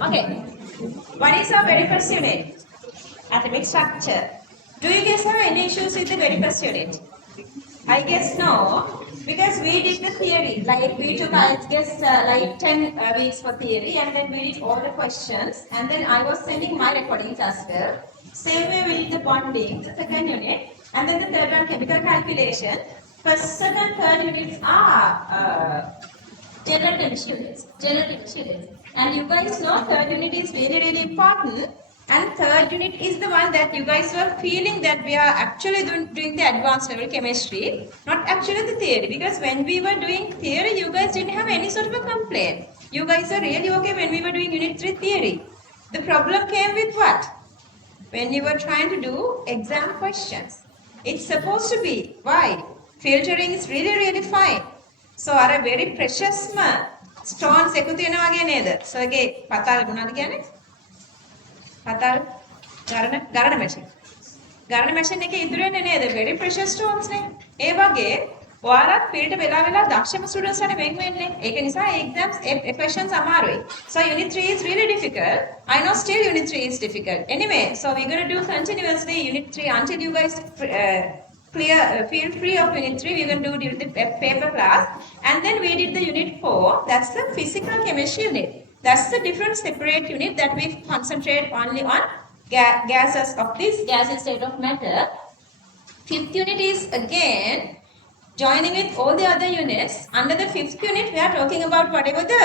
Okay. What is our very first unit? Atomic structure. Do you guys have any issues with the very first unit? I guess no, because we did the theory. Like we took, I guess, like 10 weeks for theory, and then we did all the questions, and then I was sending my recordings as well. Same way we did the bonding, the second unit, and then the third one, chemical calculation. First, second, third units are general chemistry units. General chemistry units. And you guys know third unit is really, really important. And third unit is the one that you guys were feeling that we are actually doing the advanced level chemistry, not actually the theory. Because when we were doing theory, you guys didn't have any sort of a complaint. You guys are really okay when we were doing unit 3 theory. The problem came with what? When you were trying to do exam questions. It's supposed to be. Why? Filtering is really, really fine. So are a very precious stones එකතු වෙනවා වගේ නේද? So ඒකේ පතාල මොනවද කියන්නේ? පතාල ගරණ machine. ගරණ machine එකේ ඉතුරු වෙන්නේ නේද? very precious stones නේ. ඒ වගේ ඔයාලා ෆීල්ඩ් වෙලා වෙලා දක්ෂම ස්ටුඩන්ට්ස් ලාට වෙන් වෙන්නේ. ඒක නිසා exams questions අමාරුයි. So unit 3 is really difficult. I know still unit 3 is difficult. Anyway, so we're going to do continuously unit 3 until you guys feel free of unit 3. We're going to do the paper class, and then we did the unit 4. That's the physical chemistry unit. That's the different separate unit that we concentrate only on gases of this gaseous state of matter. Fifth unit is again joining with all the other units. Under the fifth unit, we are talking about whatever the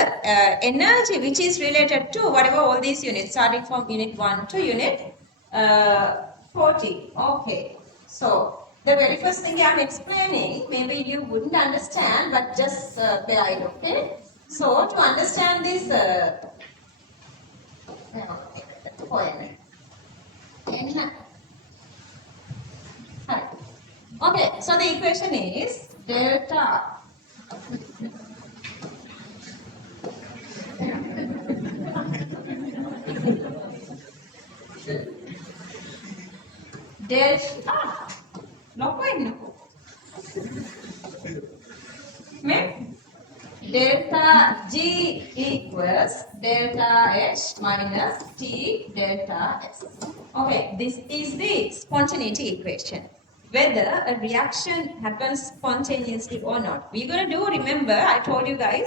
energy which is related to whatever all these units, starting from unit 1 to unit 40. Okay, so the very first thing I am explaining, maybe you wouldn't understand, but just bear it, okay? So, to understand this poem. Okay, so the equation is delta delta G equals delta H minus T delta S. Okay, this is the spontaneity equation. Whether a reaction happens spontaneously or not. We're going to do, remember, I told you guys,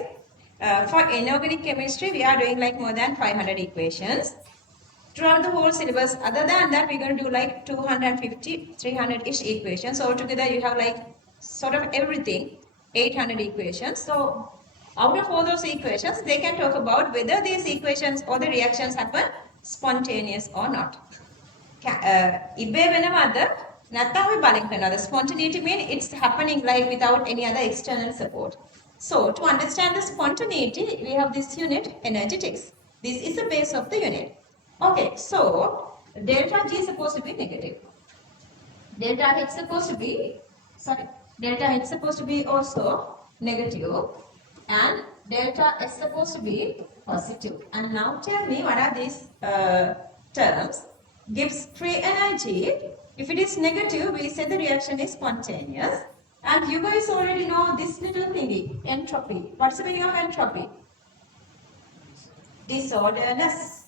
for inorganic chemistry, we are doing like more than 500 equations. Throughout the whole syllabus, other than that, we're going to do like 250, 300-ish equations. So altogether, you have like sort of everything, 800 equations. So out of all those equations, they can talk about whether these equations or the reactions happen spontaneous or not. The spontaneity means it's happening like without any other external support. So to understand the spontaneity, we have this unit, energetics. This is the base of the unit. Okay, so delta G is supposed to be negative. Delta H is supposed to be, delta H is supposed to be also negative, and delta S is supposed to be positive. And now tell me what are these terms? Gives free energy. If it is negative, we say the reaction is spontaneous. And you guys already know this little thingy, entropy. What's the meaning of entropy? Disorderness,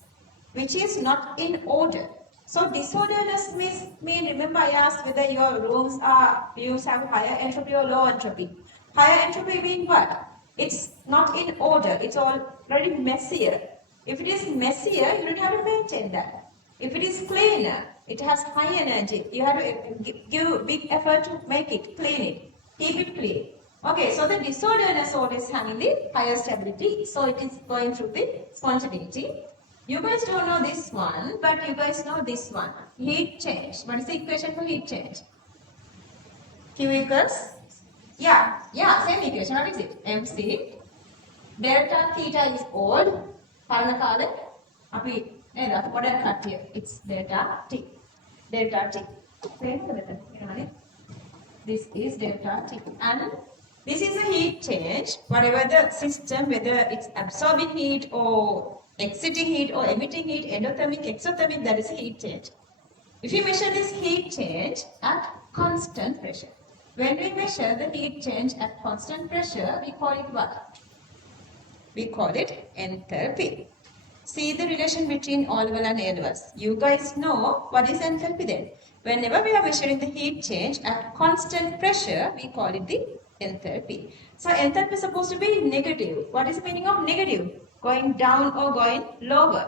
which is not in order. So disorderness means, remember I asked whether your rooms have higher entropy or low entropy. Higher entropy means what? It's not in order. It's already messier. If it is messier, you don't have to maintain that. If it is cleaner, it has high energy. You have to give big effort to make it, clean it, keep it clean. Okay, so the disorderness always having the higher stability. So it is going through the spontaneity. You guys don't know this one, but you guys know this one. Heat change. What is the equation for heat change? Q equals? Yeah, same equation. What is it? MC. Delta theta is old. Paranakale. Api. Modern cut here. It's delta T. Delta T. This is delta T. And this is a heat change. Whatever the system, whether it's absorbing heat or exiting heat or emitting heat, endothermic, exothermic, that is a heat change. If you measure this heat change at constant pressure. When we measure the heat change at constant pressure, we call it what? we call it enthalpy. See the relation between O-level and A-levels. You guys know what is enthalpy then. Whenever we are measuring the heat change at constant pressure, we call it the enthalpy. So enthalpy is supposed to be negative. What is the meaning of negative? Going down or going lower.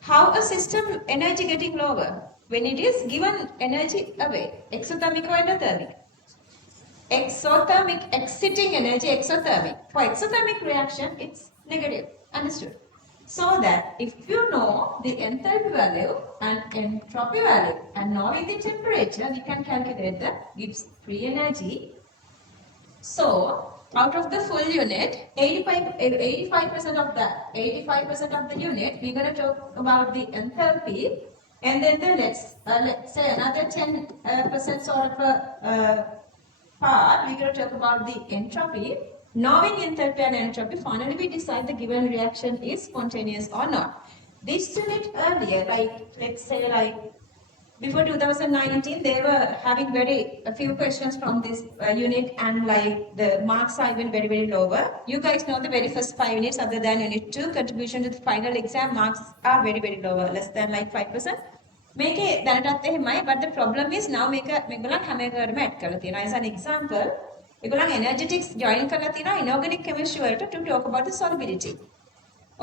How a system energy getting lower? When it is given energy away. Exothermic or endothermic? Exothermic, exiting energy, exothermic. For exothermic reaction, it's negative. Understood? So that if you know the enthalpy value and entropy value and knowing the temperature, we can calculate the Gibbs free energy. So out of the full unit, 85% of that, 85% of the unit, we're going to talk about the enthalpy, and then the let's say another 10% sort of a part, we're going to talk about the entropy. Knowing enthalpy and entropy, finally we decide the given reaction is spontaneous or not. This unit earlier, let's say before 2019, they were having a few questions from this unit, and the marks are even very lower. You guys know the very first 5 units other than unit 2, contribution to the final exam marks are very lower, less than 5%. Make it දැනටත් එහෙමයි, but the problem is now මේගොල්ලන් හැම එකකටම add කරලා තියෙනවා. As an example, ඒගොල්ලන් energetics join කරලා තියෙනවා inorganic chemistry වලට to talk about the solubility.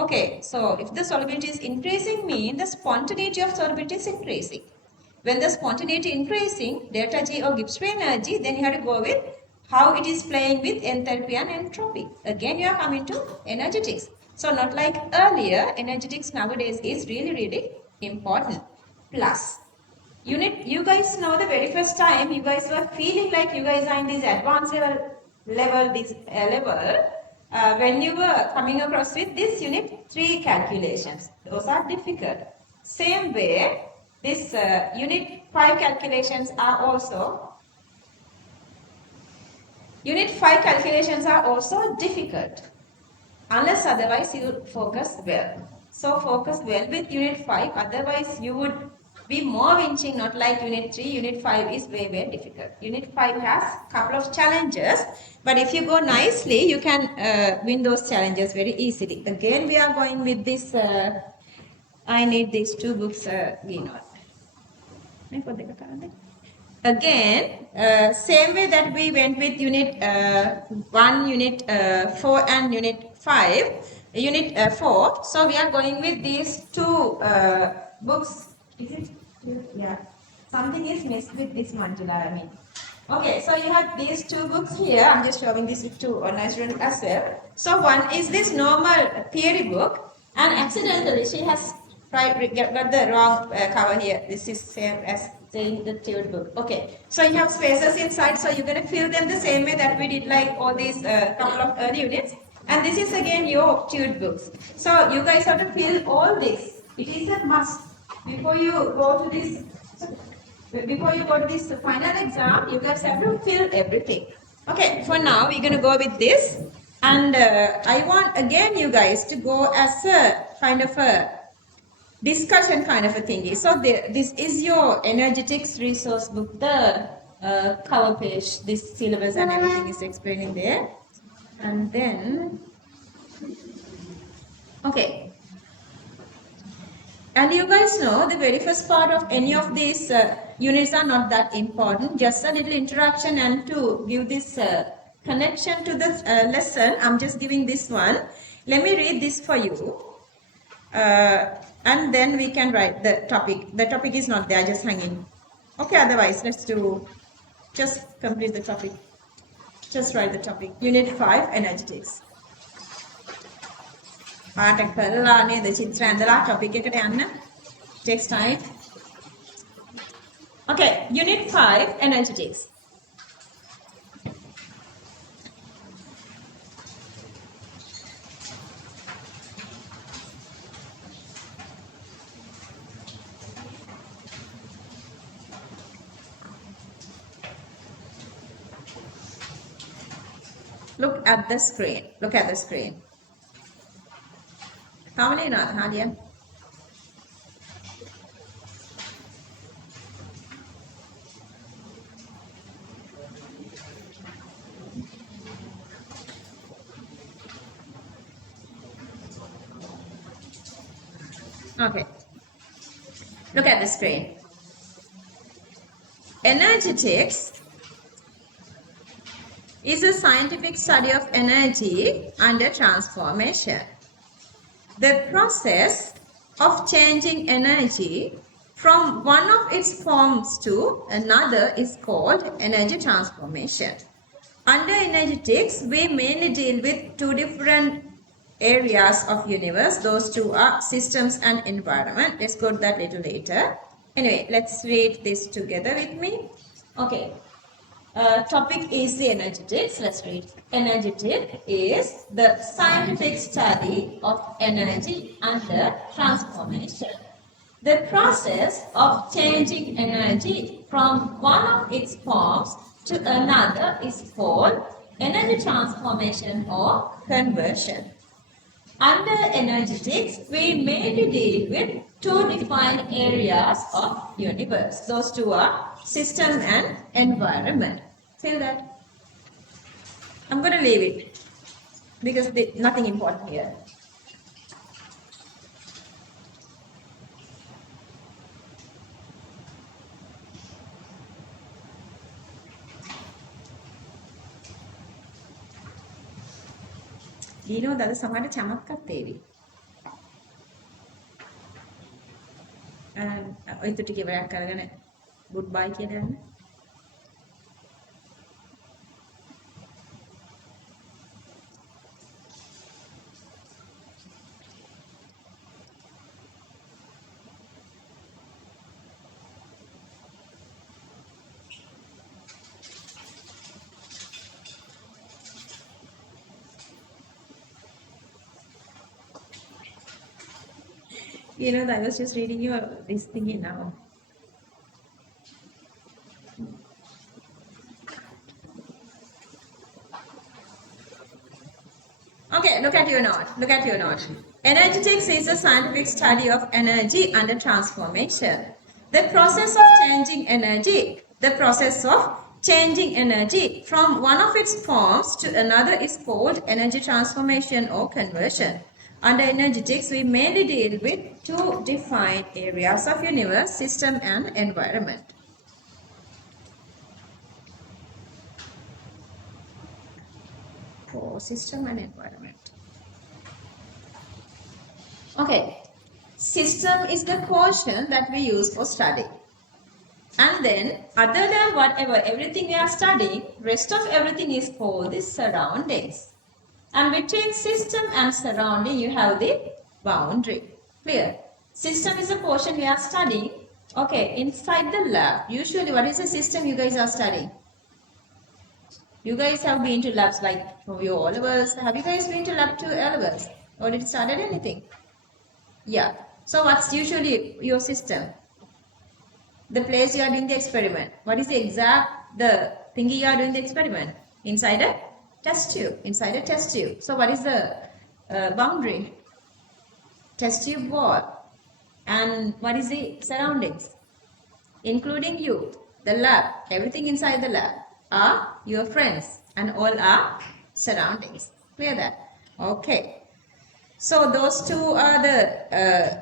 Okay, so if the solubility is increasing, mean the spontaneity of solubility is increasing. When the spontaneity increasing, delta G or Gibbs free energy, then you have to go with how it is playing with enthalpy and entropy. Again, you are coming to energetics. So not like earlier, energetics nowadays is really important. Plus, you guys know the very first time you guys were feeling like you guys are in this advanced level, when you were coming across with this unit 3 calculations. Those are difficult. Same way, this unit 5 calculations are also difficult. Unless otherwise you focus well. So focus well with unit 5, otherwise you would be more winching, not like unit 3. Unit 5 is very difficult. Unit 5 has couple of challenges, but if you go nicely, you can win those challenges very easily. Again, we are going with this, I need these 2 books. Again, same way that we went with unit 1, unit 4 and unit 5, unit 4. So we are going with these 2 books. Is it? Yeah. Something is missed with this mandala, I mean. Okay, so you have these 2 books here. I'm just showing this to a nice student as well. So one is this normal theory book, and accidentally she has got the wrong cover here. This is same as saying the theory book. Okay, so you have spaces inside, so you're going to fill them the same way that we did all these couple of early units. And this is again your tutored books. So you guys have to fill all this. It is a must. Before you go to this final exam, you guys have to fill everything. Okay, for now we're going to go with this, and I want again you guys to go as a kind of a discussion kind of a thingy. So this is your energetics resource book, the cover page, this syllabus and everything is explaining there. And then, okay. And you guys know the very first part of any of these units are not that important. Just a little introduction, and to give this connection to the lesson, I'm just giving this one. Let me read this for you. And then we can write the topic. The topic is not there, just hanging. Okay, otherwise, just complete the topic. Just write the topic. Unit 5, energetics. Takes time. Okay, unit 5, energetics. Look at the screen. Look at the screen. How many not, Nadia? Okay, look at the screen. Energetics is a scientific study of energy under transformation. The process of changing energy from one of its forms to another is called energy transformation. Under energetics, we mainly deal with two different areas of universe. Those two are systems and environment. Let's go to that little later. Anyway, let's read this together with me. Okay. Topic is the energetics. Let's read. Energetic is the scientific study of energy under transformation. The process of changing energy from one of its forms to another is called energy transformation or conversion. Under energetics, we mainly deal with two defined areas of universe. Those two are system and environment. Feel that? I'm going to leave it because nothing important here. ඊනෝ දද සමහරට චමත්කත් තේවි. ඔය ටික ඉවරයක් කරගෙන good bye කියලා යන්න. You know, I was just reading your this thingy now. Okay, look at your note. Look at your note. Energetics is a scientific study of energy under transformation. The process of changing energy from one of its forms to another is called energy transformation or conversion. Under energetics, we mainly deal with two defined areas of universe, system and environment. For system and environment. Okay, system is the portion that we use for study. And then, other than whatever, everything we are studying, rest of everything is called the surroundings. And between system and surrounding, you have the boundary. Clear? System is a portion we are studying. Okay, inside the lab, usually what is the system you guys are studying? You guys have been to labs like your O-levels. Have you guys been to lab 2 O-levels? Or did you study anything? Yeah. So what's usually your system? The place you are doing the experiment. What is the exact, the thingy you are doing the experiment? Inside a test tube. Inside a test tube. So what is the boundary? Test tube wall. And what is the surroundings? Including you, the lab, everything inside the lab are your friends and all are surroundings. Clear that? Okay. So those two are the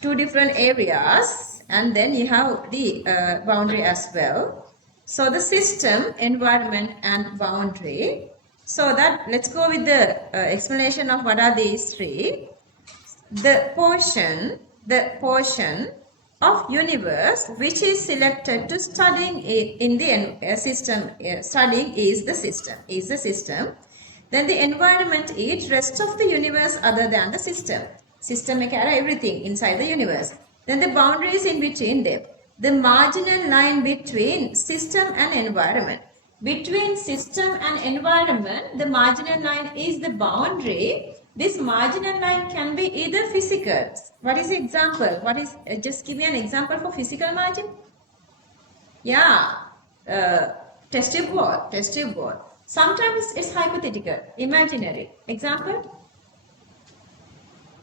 two different areas, and then you have the boundary as well. So the system, environment and boundary. So that let's go with the explanation of what are these three. The portion of universe which is selected to studying in the system, studying is the system. Then the environment is rest of the universe other than the system. System may carry everything inside the universe. Then the boundaries in between them. The marginal line between system and environment. Between system and environment, the marginal line is the boundary. This marginal line can be either physical. What is the example? What is? Just give me an example for physical margin. Yeah, test tube wall. Sometimes it's hypothetical, imaginary. Example?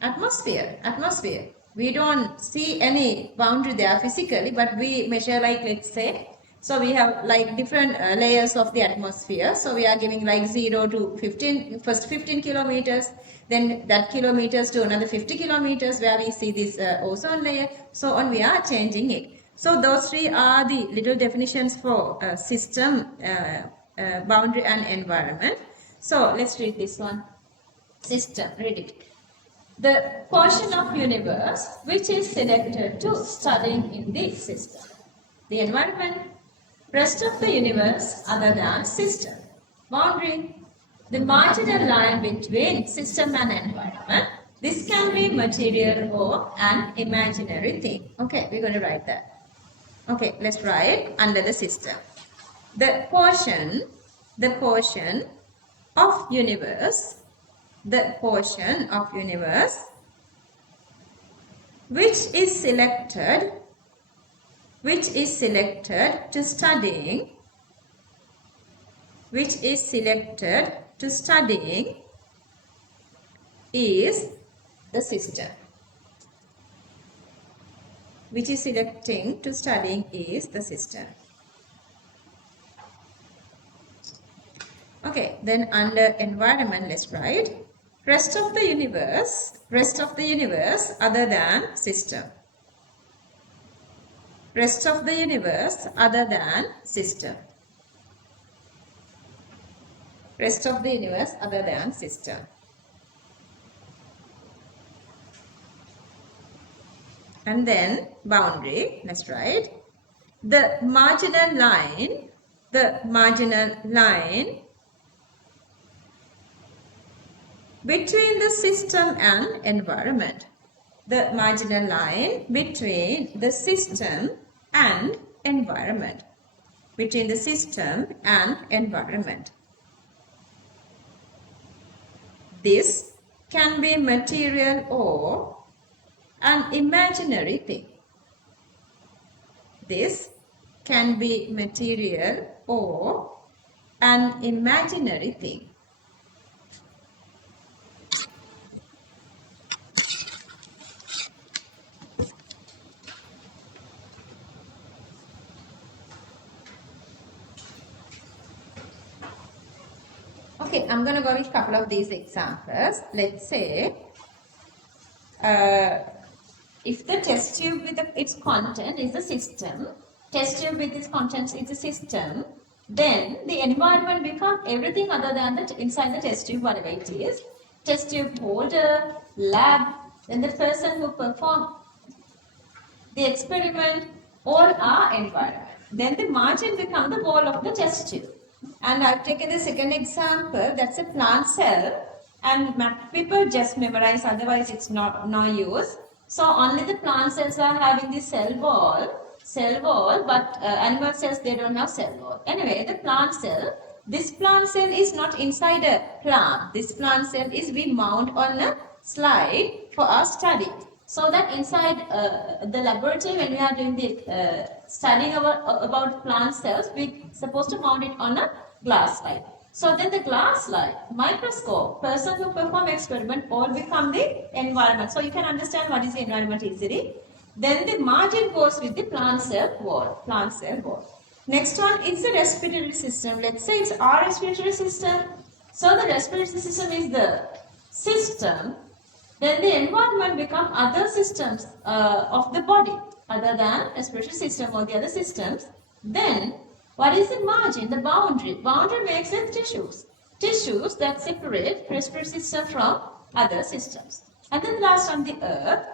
Atmosphere. We don't see any boundary there physically, but we measure like, let's say, So we have like different layers of the atmosphere. So we are giving like 0 to 15, first 15 kilometers, then that kilometers to another 50 kilometers where we see this ozone layer. So on we are changing it. So those three are the little definitions for system, boundary and environment. So let's read this one. System, read it. The portion of universe which is selected to studying in the system. The environment, rest of the universe other than system. Boundary, the marginal line between system and environment. This can be material or an imaginary thing. Okay, we're going to write that. Okay, let's write under the system. The portion of universe, the portion of universe which is selected to studying is the system. Which is selecting to studying is the system. Okay, then under environment, let's write rest of the universe other than system. Rest of the universe other than system. Rest of the universe other than system. And then boundary, let's write the marginal line between the system and environment. The marginal line between the system and environment. Between the system and environment. This can be material or an imaginary thing. This can be material or an imaginary thing. Okay, I'm going to go with a couple of these examples. Let's say if the test tube with its content is the system, test tube with its contents is the system, then the environment becomes everything other than inside the test tube, whatever it is. Test tube holder, lab, then the person who performed the experiment, all are environment. Then the margin becomes the wall of the test tube. And I've taken the second example, that's a plant cell. And people just memorize, otherwise it's no use. So only the plant cells are having the cell wall, but animal cells, they don't have cell wall. Anyway, the plant cell, this plant cell is not inside a plant. This plant cell is we mount on a slide for our study. So that inside the laboratory, when we are doing the studying about plant cells, we supposed to mount it on a glass slide. So then the glass slide, microscope, person who perform experiment, all become the environment. So you can understand what is the environment easily. Then the margin goes with the plant cell wall. Next one is the respiratory system. Let's say it's our respiratory system. So the respiratory system is the system. Then the environment become other systems of the body other than respiratory system or the other systems. Then what is the margin? The boundary. Boundary makes the tissues. Tissues that separate respiratory system from other systems. And then last on the earth.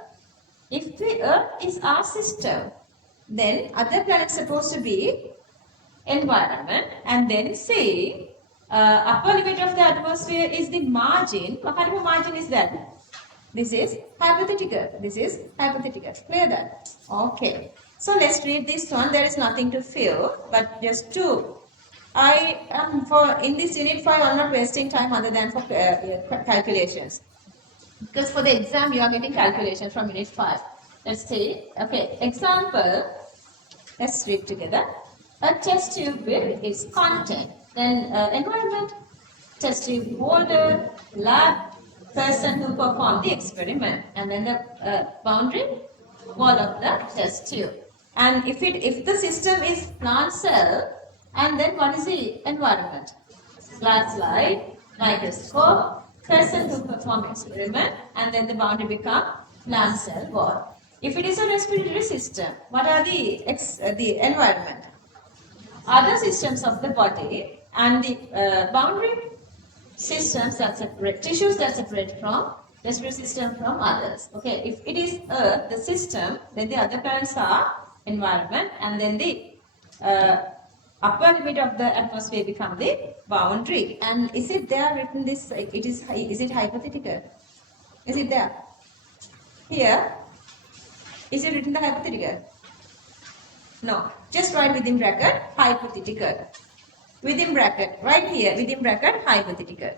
If the earth is our system, then other planets supposed to be environment. And then say upper limit of the atmosphere is the margin. What kind of a margin is that? This is hypothetical. Clear that? Okay. So let's read this one. There is nothing to fill, but just two. I am in this unit 5, I'm not wasting time other than for calculations. Because for the exam, you are getting calculations from unit 5. Let's see. Okay. Example. Let's read together. A test tube with its content. Then environment, test tube holder, lab, person who performed the experiment, and then the boundary wall of the test tube. And if the system is plant cell, and then what is the environment? Glass slide, microscope, person to perform experiment, and then the boundary become plant cell wall. If it is a respiratory system, what are the environment? Other systems of the body and the boundary systems that separate, tissues that separate from respiratory system from others. Okay, if it is earth, the system, then the other parts are environment, and then the upper limit of the atmosphere become the boundary. And is it there written this, is it hypothetical? Is it there? Here, is it written the hypothetical? No, just write within bracket hypothetical. Within bracket, right here, within bracket hypothetical.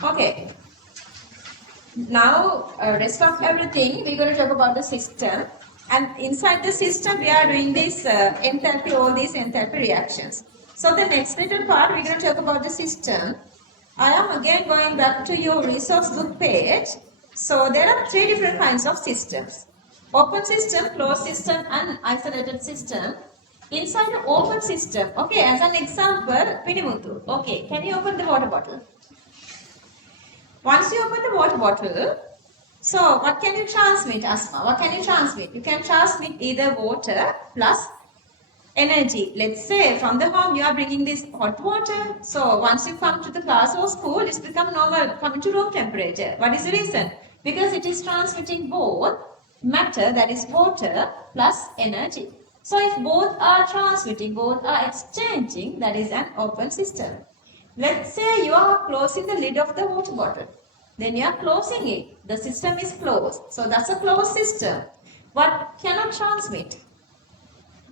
Okay. Now, rest of everything, we're going to talk about the system. And inside the system, we are doing this enthalpy, all these enthalpy reactions. So the next little part, we're going to talk about the system. I am again going back to your resource book page. So there are 3 different kinds of systems. Open system, closed system, and isolated system. Inside the open system, okay, as an example, Pinimuthu, okay, can you open the water bottle? Once you open the water bottle, so what can you transmit, Asma? What can you transmit? You can transmit either water plus energy. Let's say from the home you are bringing this hot water. So once you come to the class or school, it's become normal, coming to room temperature. What is the reason? Because it is transmitting both matter, that is water, plus energy. So if both are transmitting, both are exchanging, that is an open system. Let's say you are closing the lid of the water bottle. Then you are closing it. The system is closed. So that's a closed system. What cannot transmit?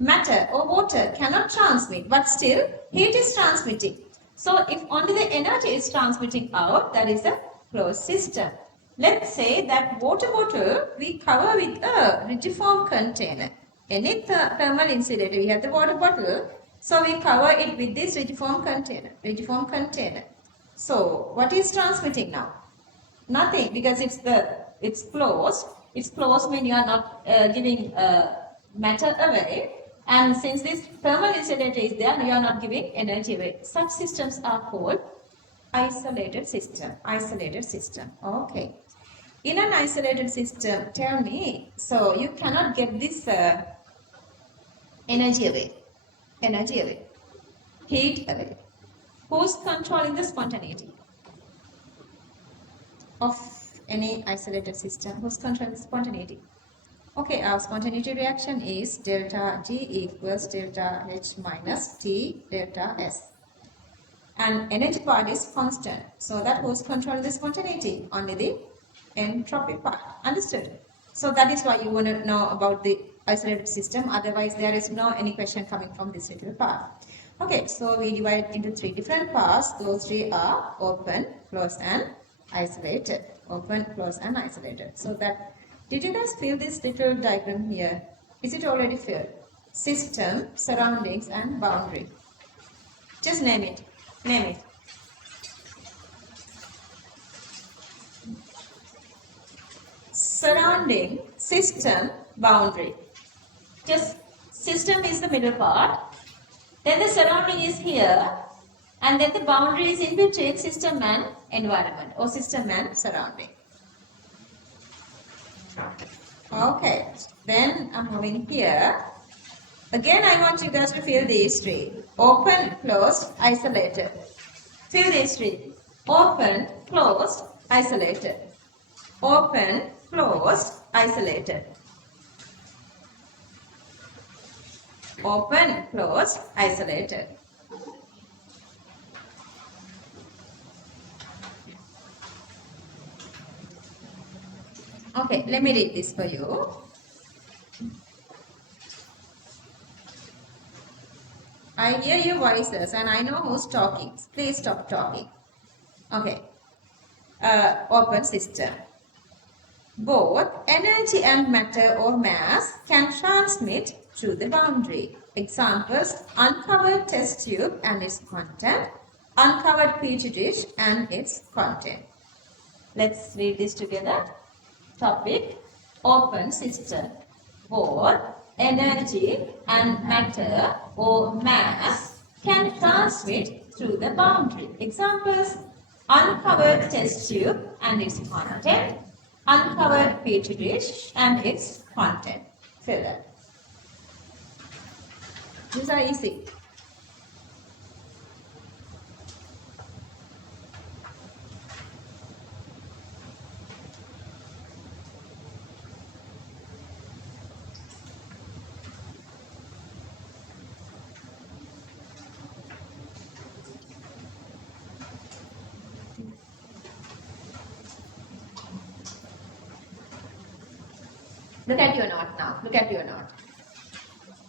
Matter or water cannot transmit, but still heat is transmitting. So if only the energy is transmitting out, that is a closed system. Let's say that water bottle we cover with a rigiform container. Any thermal insulator, we have the water bottle. So we cover it with this rigiform container. So what is transmitting now? Nothing, because it's closed. It's closed means you are not giving matter away. And since this thermal insulator is there, you are not giving energy away. Such systems are called isolated system. Isolated system. Okay. In an isolated system, tell me, so you cannot get this energy away. Energy away. Heat away. Who's controlling the spontaneity of any isolated system? Who's controlling the spontaneity? Okay, our spontaneity reaction is delta G equals delta H minus T delta S. And energy part is constant. So that who's controlling the spontaneity? Only the entropy part. Understood? So that is why you want to know about the isolated system. Otherwise, there is no any question coming from this little part. Okay, so we divide into 3 different parts. Those 3 are open, closed, and isolated. Open, closed, and isolated. So that, did you guys fill this little diagram here? Is it already filled? System, surroundings, and boundary. Just name it. Name it. Surrounding, system, boundary. Just system is the middle part. Then the surrounding is here. And then the boundary is in between system and environment, or system and surrounding. Okay, then I'm moving here. Again, I want you guys to fill these 3. Open, closed, isolated. Fill these 3. Open, closed, isolated. Open, closed, isolated. Open, closed, isolated. Okay, let me read this for you. I hear your voices and I know who's talking. Please stop talking. Okay. Open system. Both energy and matter or mass can transmit through the boundary. Examples: uncovered test tube and its content, uncovered petri dish and its content. Let's read this together. Topic: open system. Both energy and matter or mass can transmit through the boundary. Examples: uncovered test tube and its content, uncovered petri dish and its content. Fill that. These are easy. Look at your note now. Look at your note.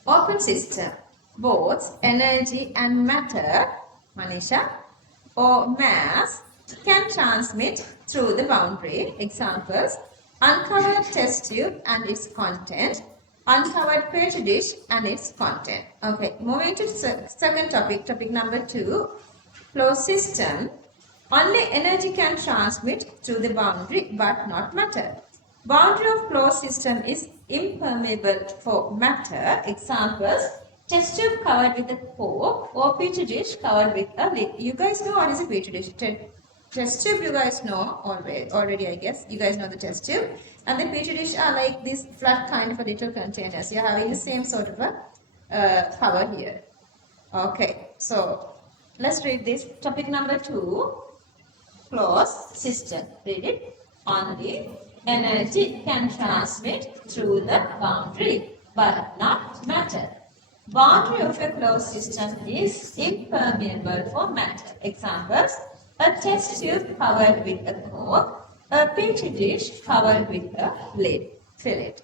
Open system. Both energy and matter, Manisha, or mass can transmit through the boundary. Examples: uncovered test tube and its content, uncovered petri dish and its content. Okay, moving to second topic, topic number 2, flow system. Only energy can transmit through the boundary but not matter. Boundary of flow system is impermeable for matter. Examples: test tube covered with a cork or petri dish covered with a lid. You guys know what is a petri dish? Test tube you guys know already I guess. You guys know the test tube. And the petri dish are like this flat kind of a little containers. You're having the same sort of a cover here. Okay, so let's read this. Topic number 2, closed system. Read it. Only energy can transmit through the boundary but not matter. Boundary of a closed system is impermeable for matter. Examples: a test tube covered with a cork, a petri dish covered with a lid. Fill it.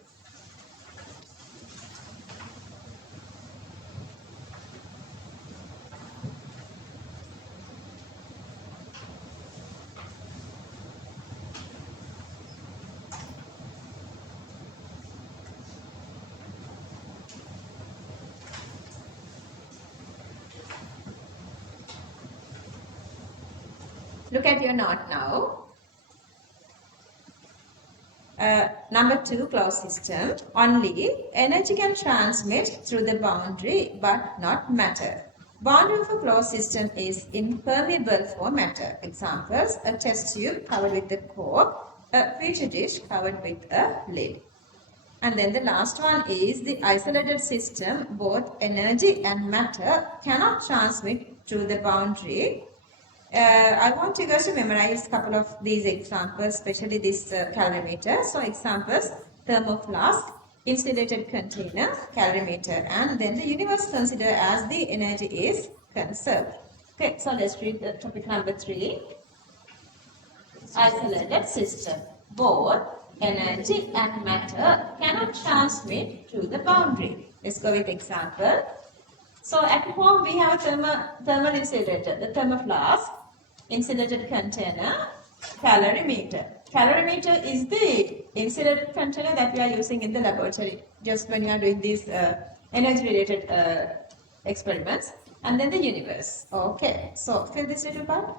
Look at your note now. Number 2, closed system. Only energy can transmit through the boundary but not matter. Boundary of a closed system is impermeable for matter. Examples: a test tube covered with a cork, a petri dish covered with a lid. And then the last one is the isolated system. Both energy and matter cannot transmit through the boundary. I want you guys to memorize a couple of these examples, especially this calorimeter. So examples: thermoflask, insulated container, calorimeter, and then the universe consider as the energy is conserved. Okay, so let's read the topic number 3. Isolated system. Both energy and matter cannot transmit through the boundary. Let's go with example. So at home we have thermal insulator, the thermoflask, insulated container, calorimeter. Calorimeter is the insulated container that we are using in the laboratory just when you are doing these energy related experiments. And then the universe. Okay, so fill this little part.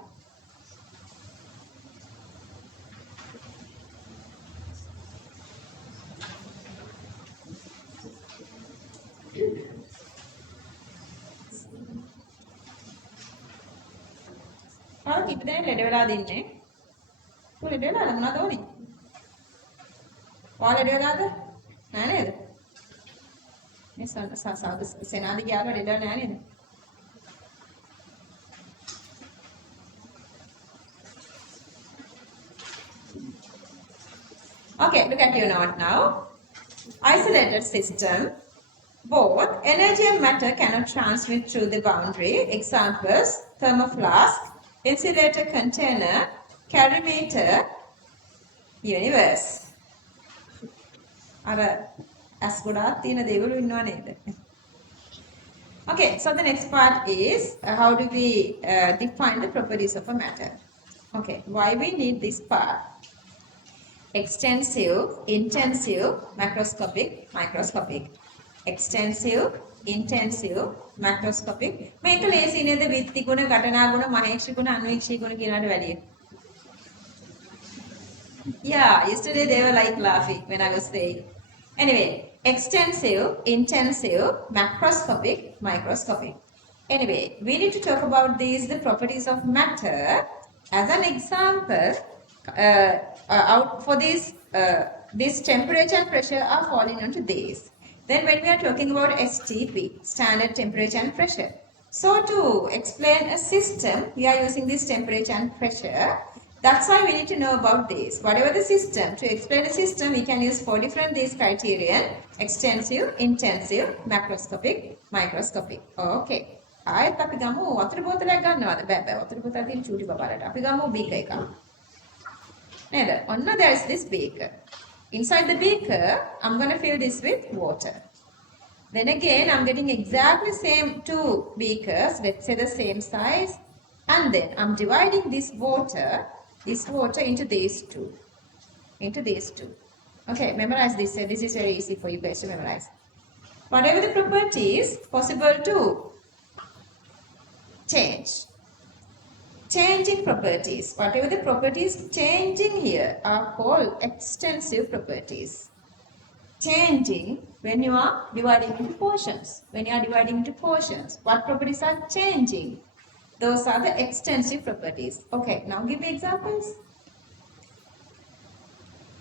කීප දෙනෙක් ලෙඩ වෙලා දින්නේ. කො ලෙඩ වෙලාද මොනවද ඕනේ? ඔයා ලෙඩ වෙලාද? නෑ නේද? මේ සෙනාද ගියාම ලෙඩ නෑ නේද? Okay, look at your note now. Isolated system. Both energy and matter cannot transmit through the boundary. Examples: thermoflask, insulator container, calorimeter, universe. අර ඇස් ගොඩාක් තියෙන දේවලු ඉන්නව නේද? Okay, so the next part is how do we define the properties of a matter? Okay, why we need this part? Extensive, intensive, macroscopic, microscopic. extensive, intensive, macroscopic. මේක ලේසි නේද? විත්ති ගුණ, ඝටනා ගුණ, මහේක්ෂ ගුණ, අන්වීක්ෂී ගුණ කියනකට වැඩිය. Yeah, yesterday they were like laughing when I was saying. Anyway, extensive, intensive, macroscopic, microscopic. Anyway, we need to talk about these, the properties of matter. As an example, out for this temperature and pressure are falling onto these. Then when we are talking about STP, standard temperature and pressure. So to explain a system, we are using this temperature and pressure. That's why we need to know about this. Whatever the system, to explain a system, we can use 4 different these criterion: extensive, intensive, macroscopic, microscopic. Okay. ආයෙත් අපි ගමු වතුර බෝතලයක් ගන්නවද? බෑ වතුර බෝතල තියෙන චූටි බබාලට. අපි ගමු බීකර් එකක්. නේද? ඔන්න there is this beaker. Inside the beaker, I'm going to fill this with water. Then again, I'm getting exactly same 2 beakers, let's say the same size. And then I'm dividing this water into these two. Okay, memorize this. This is very easy for you guys to memorize. Whatever the properties possible to change. Changing properties. Whatever the properties changing here are called extensive properties. Changing when you are dividing into portions. What properties are changing? Those are the extensive properties. Okay, now give me examples.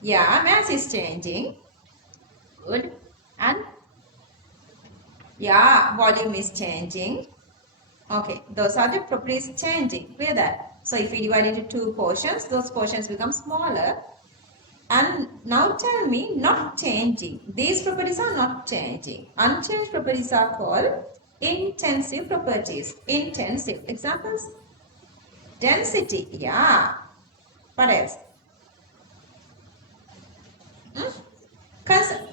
Yeah, mass is changing. Good. And yeah, volume is changing. Okay, those are the properties changing. Clear that? So if we divide into 2 portions, those portions become smaller. And now tell me, not changing. These properties are not changing. Unchanged properties are called intensive properties. Intensive. Examples? Density. Yeah. What else?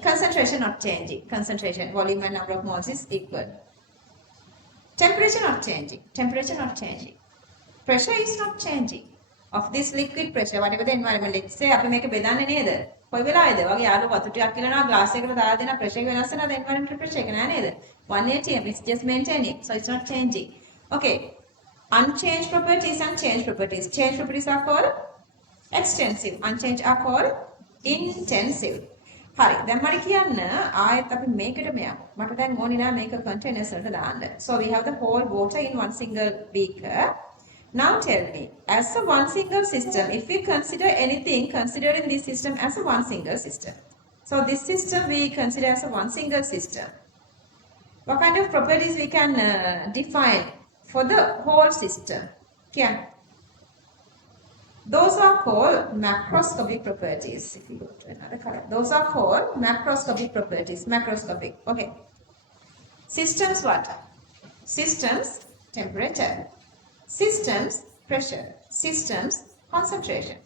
Concentration not changing. Concentration, volume and number of moles is equal. Temperature not changing. Pressure is not changing. Of this liquid pressure, whatever the environment, let's say අපි මේක බෙදන්නේ නේද? කොයි වෙලාවේද? වගේ යාළුව වතුර ටිකක් කියනවා glass එකකට දාලා දෙන pressure එක වෙනස් වෙනවද? environmental pressure එක නෑ නේද? 1 atm, it's just maintaining, so it's not changing. Okay, unchanged properties and changed properties. Changed properties are called extensive. Unchanged are called intensive. හරි. දැන් මට කියන්න ආයෙත් අපි මේකට මෙයා. මට දැන් ඕනේ නෑ මේක containers වලට දාන්න. So we have the whole water in one single beaker. Now tell me, as a one single system, if we consider anything, considering this system as a one single system. So this system we consider as a one single system. What kind of properties we can define for the whole system? Yeah. Those are called macroscopic properties. If you go to another color, those are called macroscopic properties. Macroscopic. Okay. Systems what? Systems temperature. Systems pressure. Systems concentration.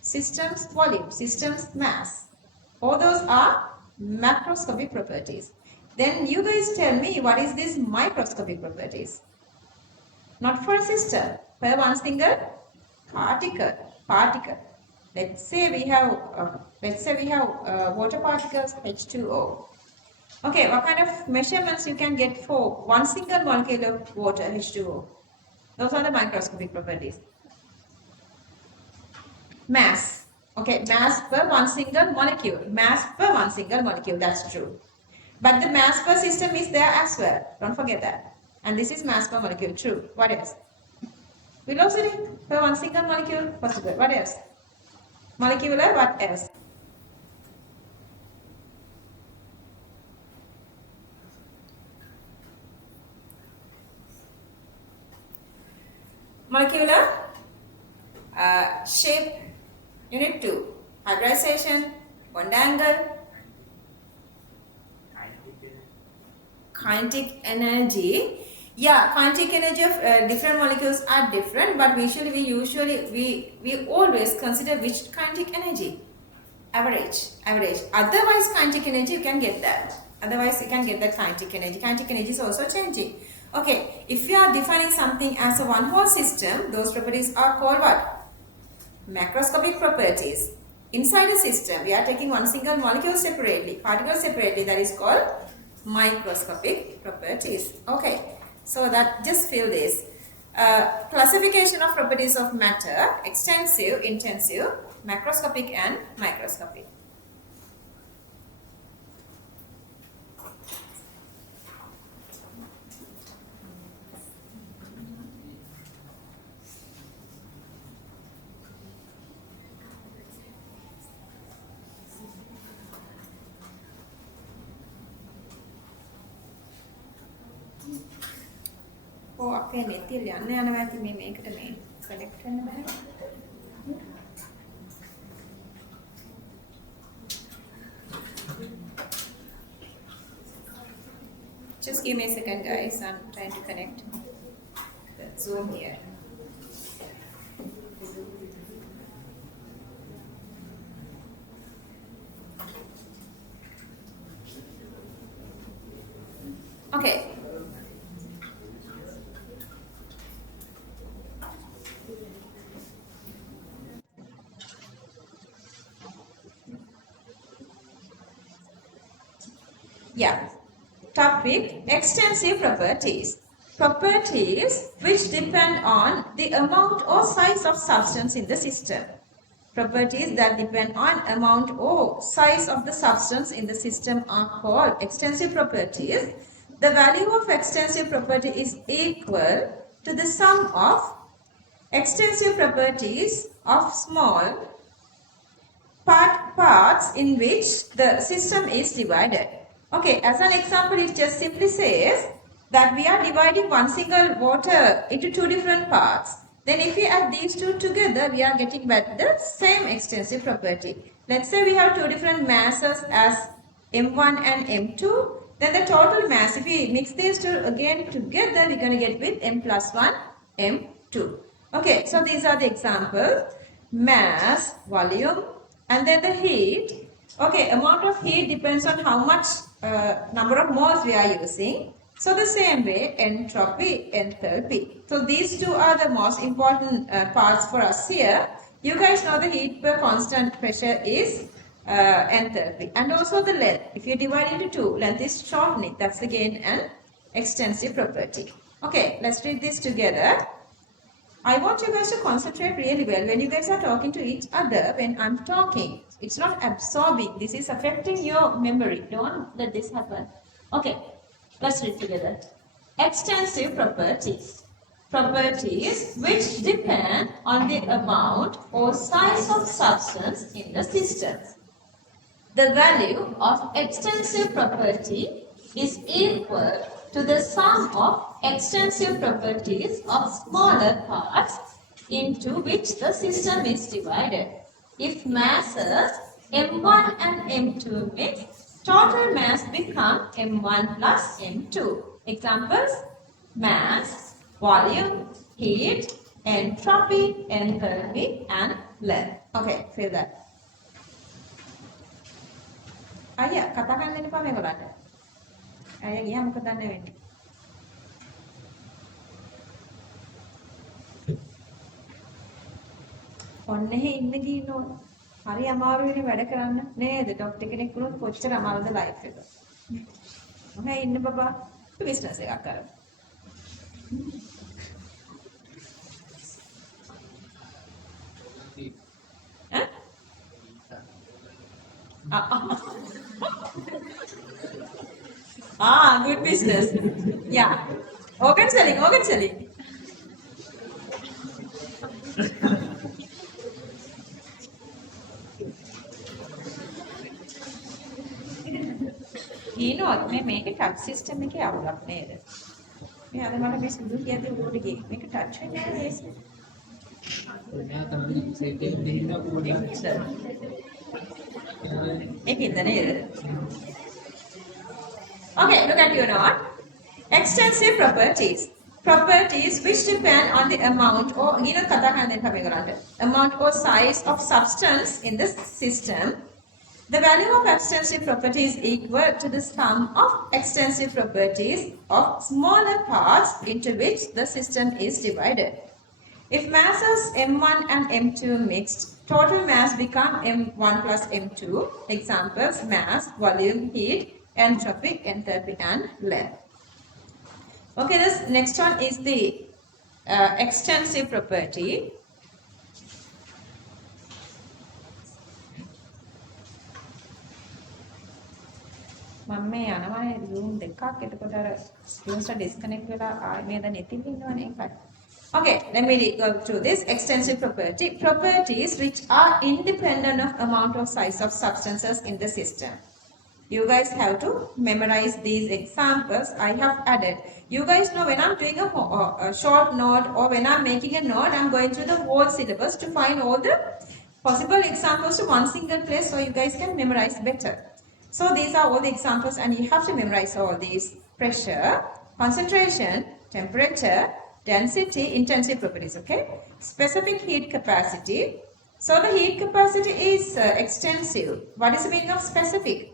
Systems volume. Systems mass. All those are macroscopic properties. Then you guys tell me, what is this microscopic properties? Not for a system, for one single particle. Let's say we have water particles H2O. Okay, what kind of measurements you can get for one single molecule of water H2O? Those are the microscopic properties. Mass. Okay, mass per one single molecule. Mass per one single molecule, that's true. But the mass per system is there as well. Don't forget that. And this is mass per molecule, true. What else? Velocity per one single molecule, possible. What else? Molecular, what else? Molecular shape, unit 2. Hybridization, bond angle, kinetic energy. Yeah, kinetic energy of different molecules are different, but we always consider which kinetic energy? Average. Otherwise, kinetic energy you can get that. Otherwise, you can get that kinetic energy. Kinetic energy is also changing. Okay, if we are defining something as a one whole system, those properties are called what? Macroscopic properties. Inside a system, we are taking one single molecule separately, particle separately, that is called microscopic properties. Okay, so that just fill this. Classification of properties of matter: extensive, intensive, macroscopic and microscopic. අපේ methyl යන්න යනවා ඇති මේ මේකට මේ select වෙන්න බෑ. Just give me a second, guys. I'm trying to connect the Zoom here. Okay. Yeah. Topic: extensive properties. Properties which depend on the amount or size of substance in the system. Properties that depend on amount or size of the substance in the system are called extensive properties. The value of extensive property is equal to the sum of extensive properties of small parts in which the system is divided. Okay, as an example, it just simply says that we are dividing one single water into two different parts. Then if we add these two together, we are getting back the same extensive property. Let's say we have two different masses as M1 and M2. Then the total mass, if we mix these two again together, we're going to get with M plus 1, M2. Okay, so these are the examples. Mass, volume, and then the heat. Okay, amount of heat depends on how much number of moles we are using. So the same way, entropy, enthalpy. So these two are the most important parts for us here. You guys know the heat per constant pressure is enthalpy. And also the length. If you divide into two, length is shortening. That's again an extensive property. Okay, let's read this together. I want you guys to concentrate really well when you guys are talking to each other when I'm talking. It's not absorbing. This is affecting your memory. Don't let this happen. Okay, let's read together. Extensive properties. Properties which depend on the amount or size of substance in the system. The value of extensive property is equal to the sum of extensive properties of smaller parts into which the system is divided. If masses M1 and M2 mix, total mass become M1 plus M2. Examples: mass, volume, heat, entropy, enthalpy, and length. Okay, feel that. Ayah, katakan ini apa megolata? Ayah giham මොකද දන්නේ වෙන්නේ? ඔන්න එහෙ ඉන්න ගිනෝ. හරි අමාරුයිනේ වැඩ කරන්න නේද? ඩොක්ටර් කෙනෙක් වුණොත් කොච්චර අමාරුද ලයිෆ් එක. ඔහේ ඉන්න බබා. බිස්නස් එකක් කරමු. Good business. Yeah. Organ selling, organ selling. Not may make a touch system make out of nede. Yeah, the matter is do get the wood again. Make a touch and okay, look at your note. Extensive properties. Properties which depend on the amount or amount or size of substance in the system. The value of extensive property is equal to the sum of extensive properties of smaller parts into which the system is divided. If masses M1 and M2 mixed, total mass become M1 plus M2. Examples: mass, volume, heat, entropy, enthalpy and length. Okay, this next one is the extensive property. මම මේ යනවා room දෙකක් එතකොට අර user disconnect වෙලා ආයෙ මේ දැන් එතින් ඉන්නවනේ ඒකයි. Okay, let me go through this extensive property. Properties which are independent of amount or size of substances in the system. You guys have to memorize these examples I have added. You guys know when I'm doing a short note or when I'm making a note, I'm going through the whole syllabus to find all the possible examples to one single place so you guys can memorize better. So these are all the examples and you have to memorize all these: pressure, concentration, temperature, density, intensive properties, okay? Specific heat capacity. So the heat capacity is extensive. What is the meaning of specific?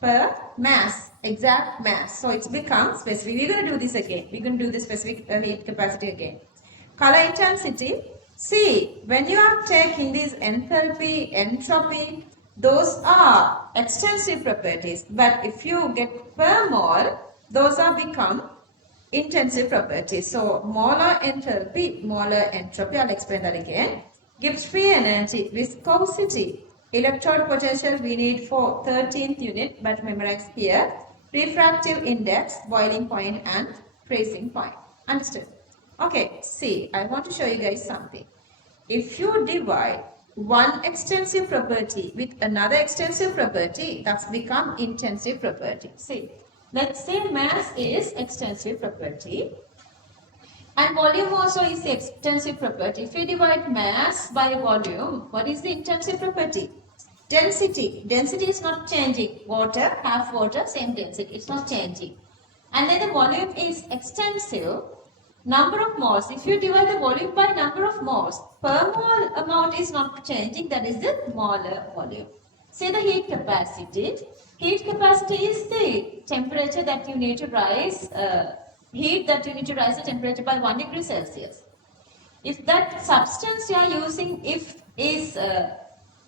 Per mass, exact mass. So it's become specific. We're going to do this again. We're going to do the specific heat capacity again. Color intensity. See, when you are taking these enthalpy, entropy, those are extensive properties. But if you get per mole, those are become intensive properties. So molar enthalpy, molar entropy, I'll explain that again. Gives free energy, viscosity, electrode potential we need for 13th unit, but memorize here. Refractive index, boiling point and freezing point. Understood? Okay, see, I want to show you guys something. If you divide one extensive property with another extensive property, that's become intensive property. See, let's say mass is extensive property and volume also is the extensive property. If we divide mass by volume, what is the intensive property? Density. Density is not changing. Water, half water, same density. It's not changing. And then the volume is extensive. Number of moles. If you divide the volume by number of moles, per mole amount is not changing. That is the molar volume. Say the heat capacity. Heat capacity is the temperature that you need to rise, heat that you need to rise the temperature by 1 degree Celsius. If that substance you are using is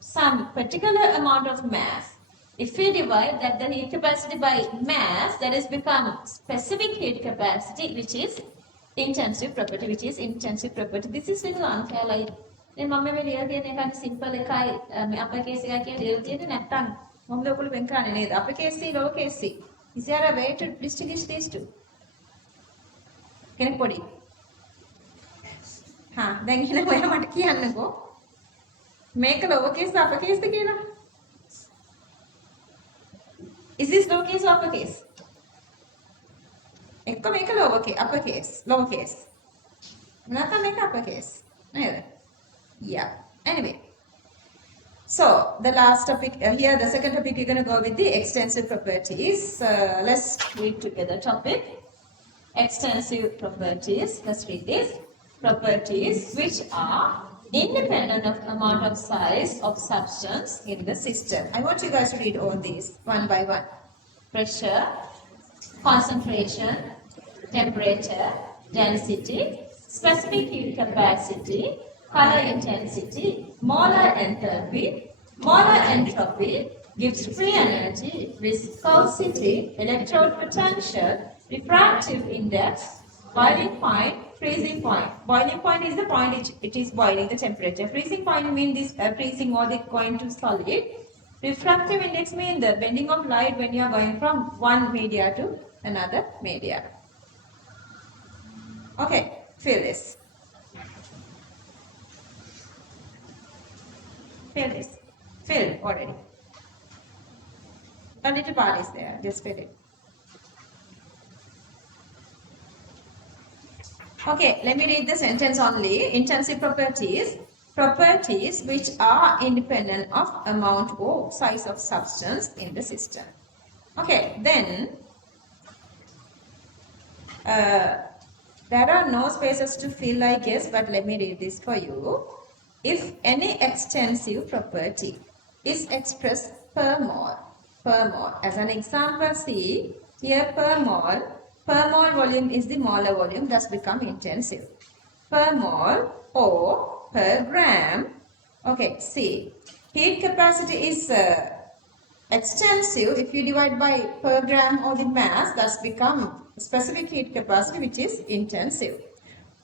some particular amount of mass, if we divide that the heat capacity by mass, that has become specific heat capacity, which is intensive property, This is little unfair. Like, then mama may real the simple upper case නැත්තම් මොකද ඔයගොල්ලෝ වෙන් කරන්නේ නේද? upper case C, lower case C. Is there a way to distinguish these two? කෙනෙක් පොඩි. හා දැන් එහෙනම් ඔයා මට කියන්නකෝ. මේක lower case upper case ද කියලා? Is this lower case or upper case? එක්ක මේක lower case, upper case, lower case. නැත්නම් මේක upper case. නේද? Yeah. Anyway. So the last topic here, the second topic, we're going to go with the extensive properties. Let's read together topic. Extensive properties. Let's read this. Properties which are independent of amount of size of substance in the system. I want you guys to read all these one by one. Pressure, concentration, temperature, density, specific heat capacity, color intensity, molar enthalpy, molar entropy, gives free energy, viscosity, electrode potential, refractive index, boiling point, freezing point. Boiling point is the point it is boiling the temperature. Freezing point means this freezing or the going to solid. Refractive index means the bending of light when you are going from one media to another media. Okay, fill this. Fill this. Fill already. A little part is there. Just fill it. Okay, let me read the sentence only. Intensive properties. Properties which are independent of amount or size of substance in the system. Okay, then there are no spaces to fill, I guess, but let me read this for you. If any extensive property is expressed per mole, as an example, see here per mole volume is the molar volume, thus become intensive. Per mole or per gram. Okay, see, heat capacity is Extensive, if you divide by per gram or the mass, that's become specific heat capacity, which is intensive,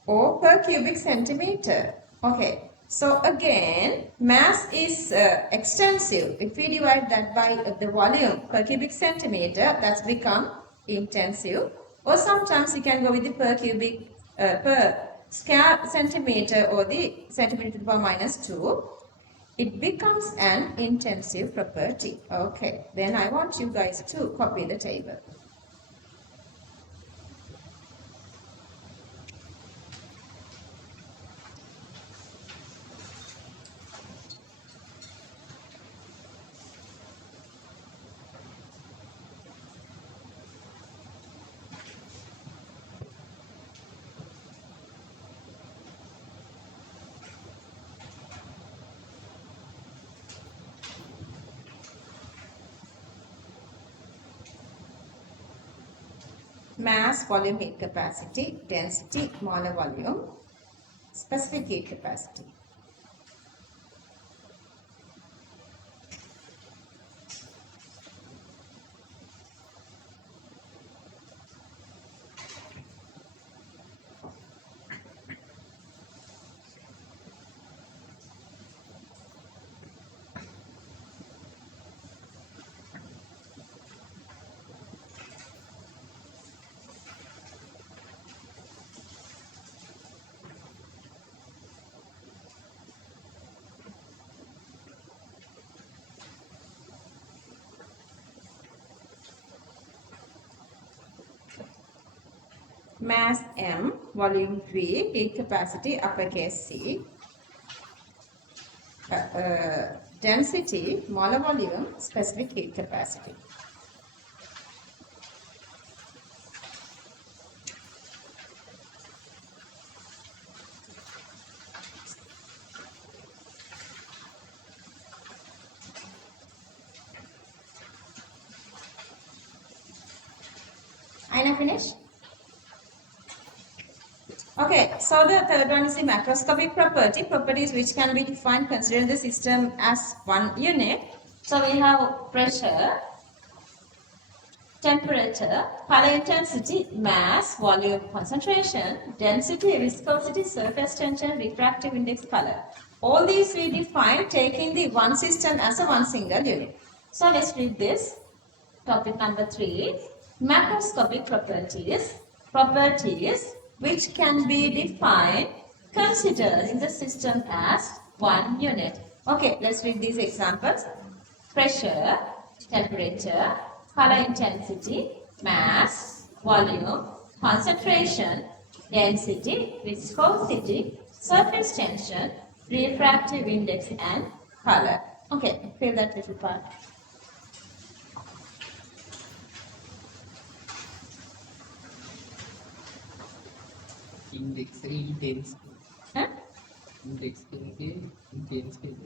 or per cubic centimeter. Okay, so again, mass is extensive. If we divide that by the volume per cubic centimeter, that's become intensive. Or sometimes you can go with the per cubic, per square centimeter or the centimeter to the power minus 2. It becomes an intensive property. Okay, then I want you guys to copy the table. Mass, volume, heat capacity, density, molar volume, specific heat capacity. Mass M, volume V, heat capacity uppercase C, density, molar volume, specific heat capacity. I now finish? Okay, so the third one is the macroscopic property, properties which can be defined considering the system as one unit. So we have pressure, temperature, color intensity, mass, volume, concentration, density, viscosity, surface tension, refractive index, color. All these we define taking the one system as a one single unit. So let's read this. Topic number 3, macroscopic properties, properties which can be defined considering the system as one unit. Okay, let's read these examples. Pressure, temperature, color intensity, mass, volume, concentration, density, viscosity, surface tension, refractive index and color. Okay, fill that little part. Index intensity. Huh? Index intensity.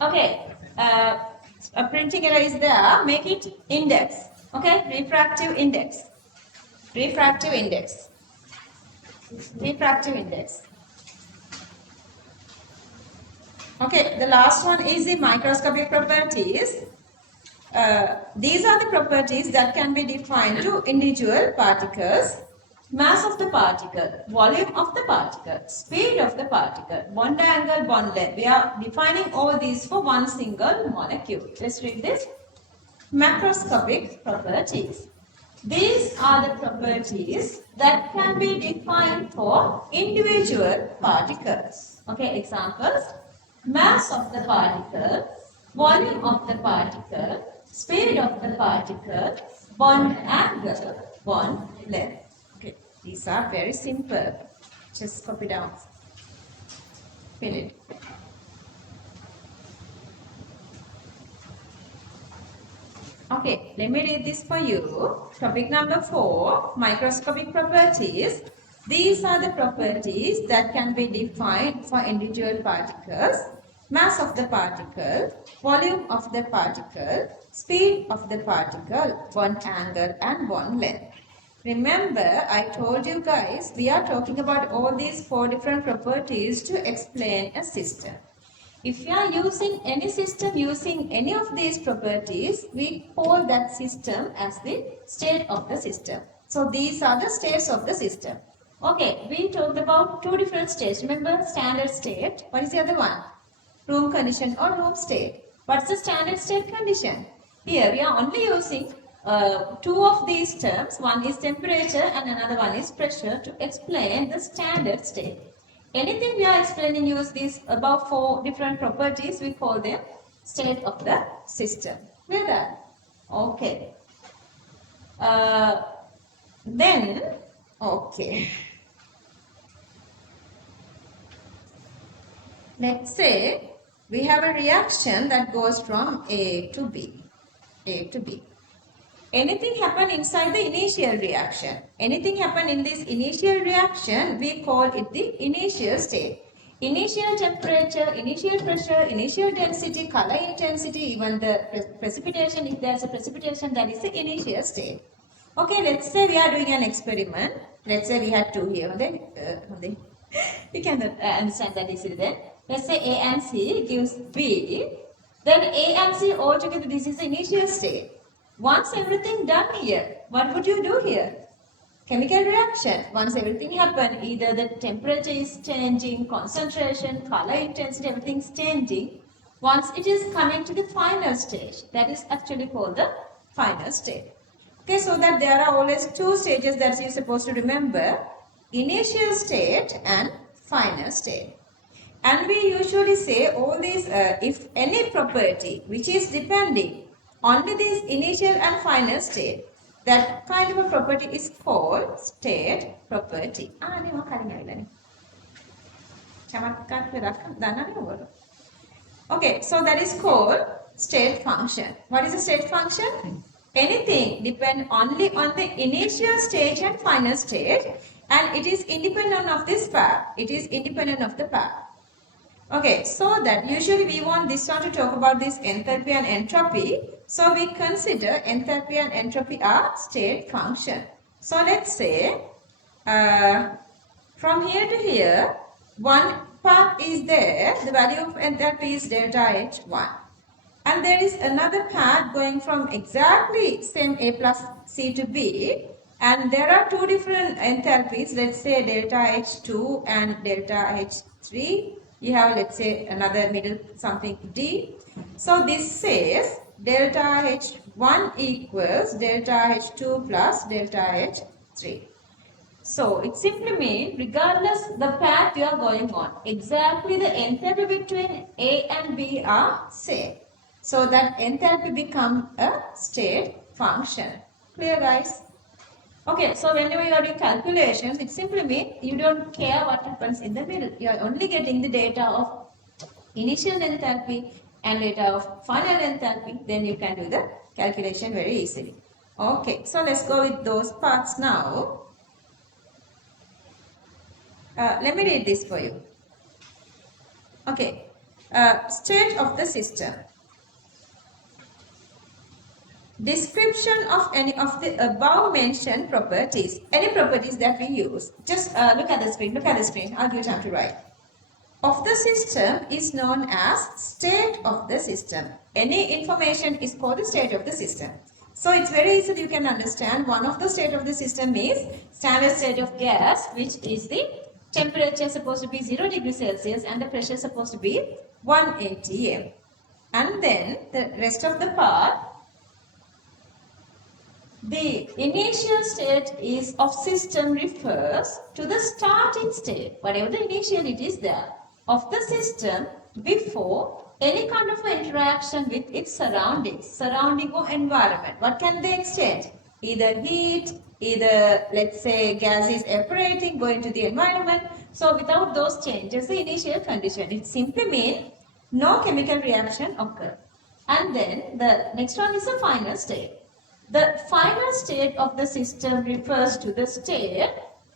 Okay, a printing error is there. Make it index. Okay, refractive index. Refractive index. Refractive index. Okay, the last one is the microscopic properties. These are the properties that can be defined to individual particles. Mass of the particle, volume of the particle, speed of the particle, bond angle, bond length. We are defining all these for one single molecule. Let's read this. Macroscopic properties. These are the properties that can be defined for individual particles. Okay, examples. Mass of the particle, volume of the particle, speed of the particle, bond angle, bond length. Okay, these are very simple. Just copy down. Fill it. Okay, let me read this for you. Topic number 4, microscopic properties. These are the properties that can be defined for individual particles. mass of the particle, volume of the particle, speed of the particle, bond angle and bond length. Remember, I told you guys, we are talking about all these 4 different properties to explain a system. If you are using any system using any of these properties, we call that system as the state of the system. So these are the states of the system. Okay, we talked about 2 different states. Remember, standard state. What is the other one? Room condition or room state. What's the standard state condition? Here we are only using 2 of these terms. One is temperature and another one is pressure to explain the standard state. Anything we are explaining use these above 4 different properties, we call them state of the system. Clear that? Okay. Okay. Let's say we have a reaction that goes from A to B. A to B. Anything happen inside the initial reaction. Anything happen in this initial reaction, we call it the initial state. Initial temperature, initial pressure, initial density, color intensity, even the precipitation, if there is a precipitation, that is the initial state. Okay, let's say we are doing an experiment. Let's say we had 2 here. You can understand that easily then. Let's say A and C gives B. Then A and C altogether, this is the initial state. Once everything done here, what would you do here? Chemical reaction. Once everything happened, either the temperature is changing, concentration, color intensity, everything is changing. Once it is coming to the final stage, that is actually called the final state. Okay, so that there are always 2 stages that you're supposed to remember. Initial state and final state. And we usually say all these, if any property which is depending only this initial and final state, that kind of a property is called state property. Okay, so that is called state function. What is a state function? Anything depend only on the initial stage and final stage, and it is independent of this path. It is independent of the path. Okay, so that usually we want this one to talk about this enthalpy and entropy. So we consider enthalpy and entropy are state function. So let's say from here to here, one path is there. The value of enthalpy is delta H1. And there is another path going from exactly same A plus C to B. And there are 2 different enthalpies. Let's say delta H2 and delta H3. You have, let's say, another middle something D. So this says delta H1 equals delta H2 plus delta H3. So it simply means regardless the path you are going on, exactly the enthalpy between A and B are same. So that enthalpy becomes a state function. Clear, guys? Okay, so whenever you are doing calculations, it simply means you don't care what happens in the middle. You are only getting the data of initial enthalpy and data of final enthalpy. Then you can do the calculation very easily. Okay, so let's go with those parts now. Let me read this for you. Okay, state of the system. Description of any of the above mentioned properties. Any properties that we use. Just look at the screen. Look at the screen. I'll give you time to write. Of the system is known as state of the system. Any information is called the state of the system. So it's very easy, you can understand. One of the state of the system is standard state of gas, which is the temperature supposed to be 0 degrees Celsius and the pressure supposed to be 1 atm. And then the rest of the part, the initial state is of system refers to the starting state, whatever the initial it is there, of the system before any kind of interaction with its surrounding or environment. What can they exchange? Either heat, either let's say gas is evaporating, going to the environment. So without those changes, the initial condition, it simply means no chemical reaction occur. And then the next one is the final state. The final state of the system refers to the state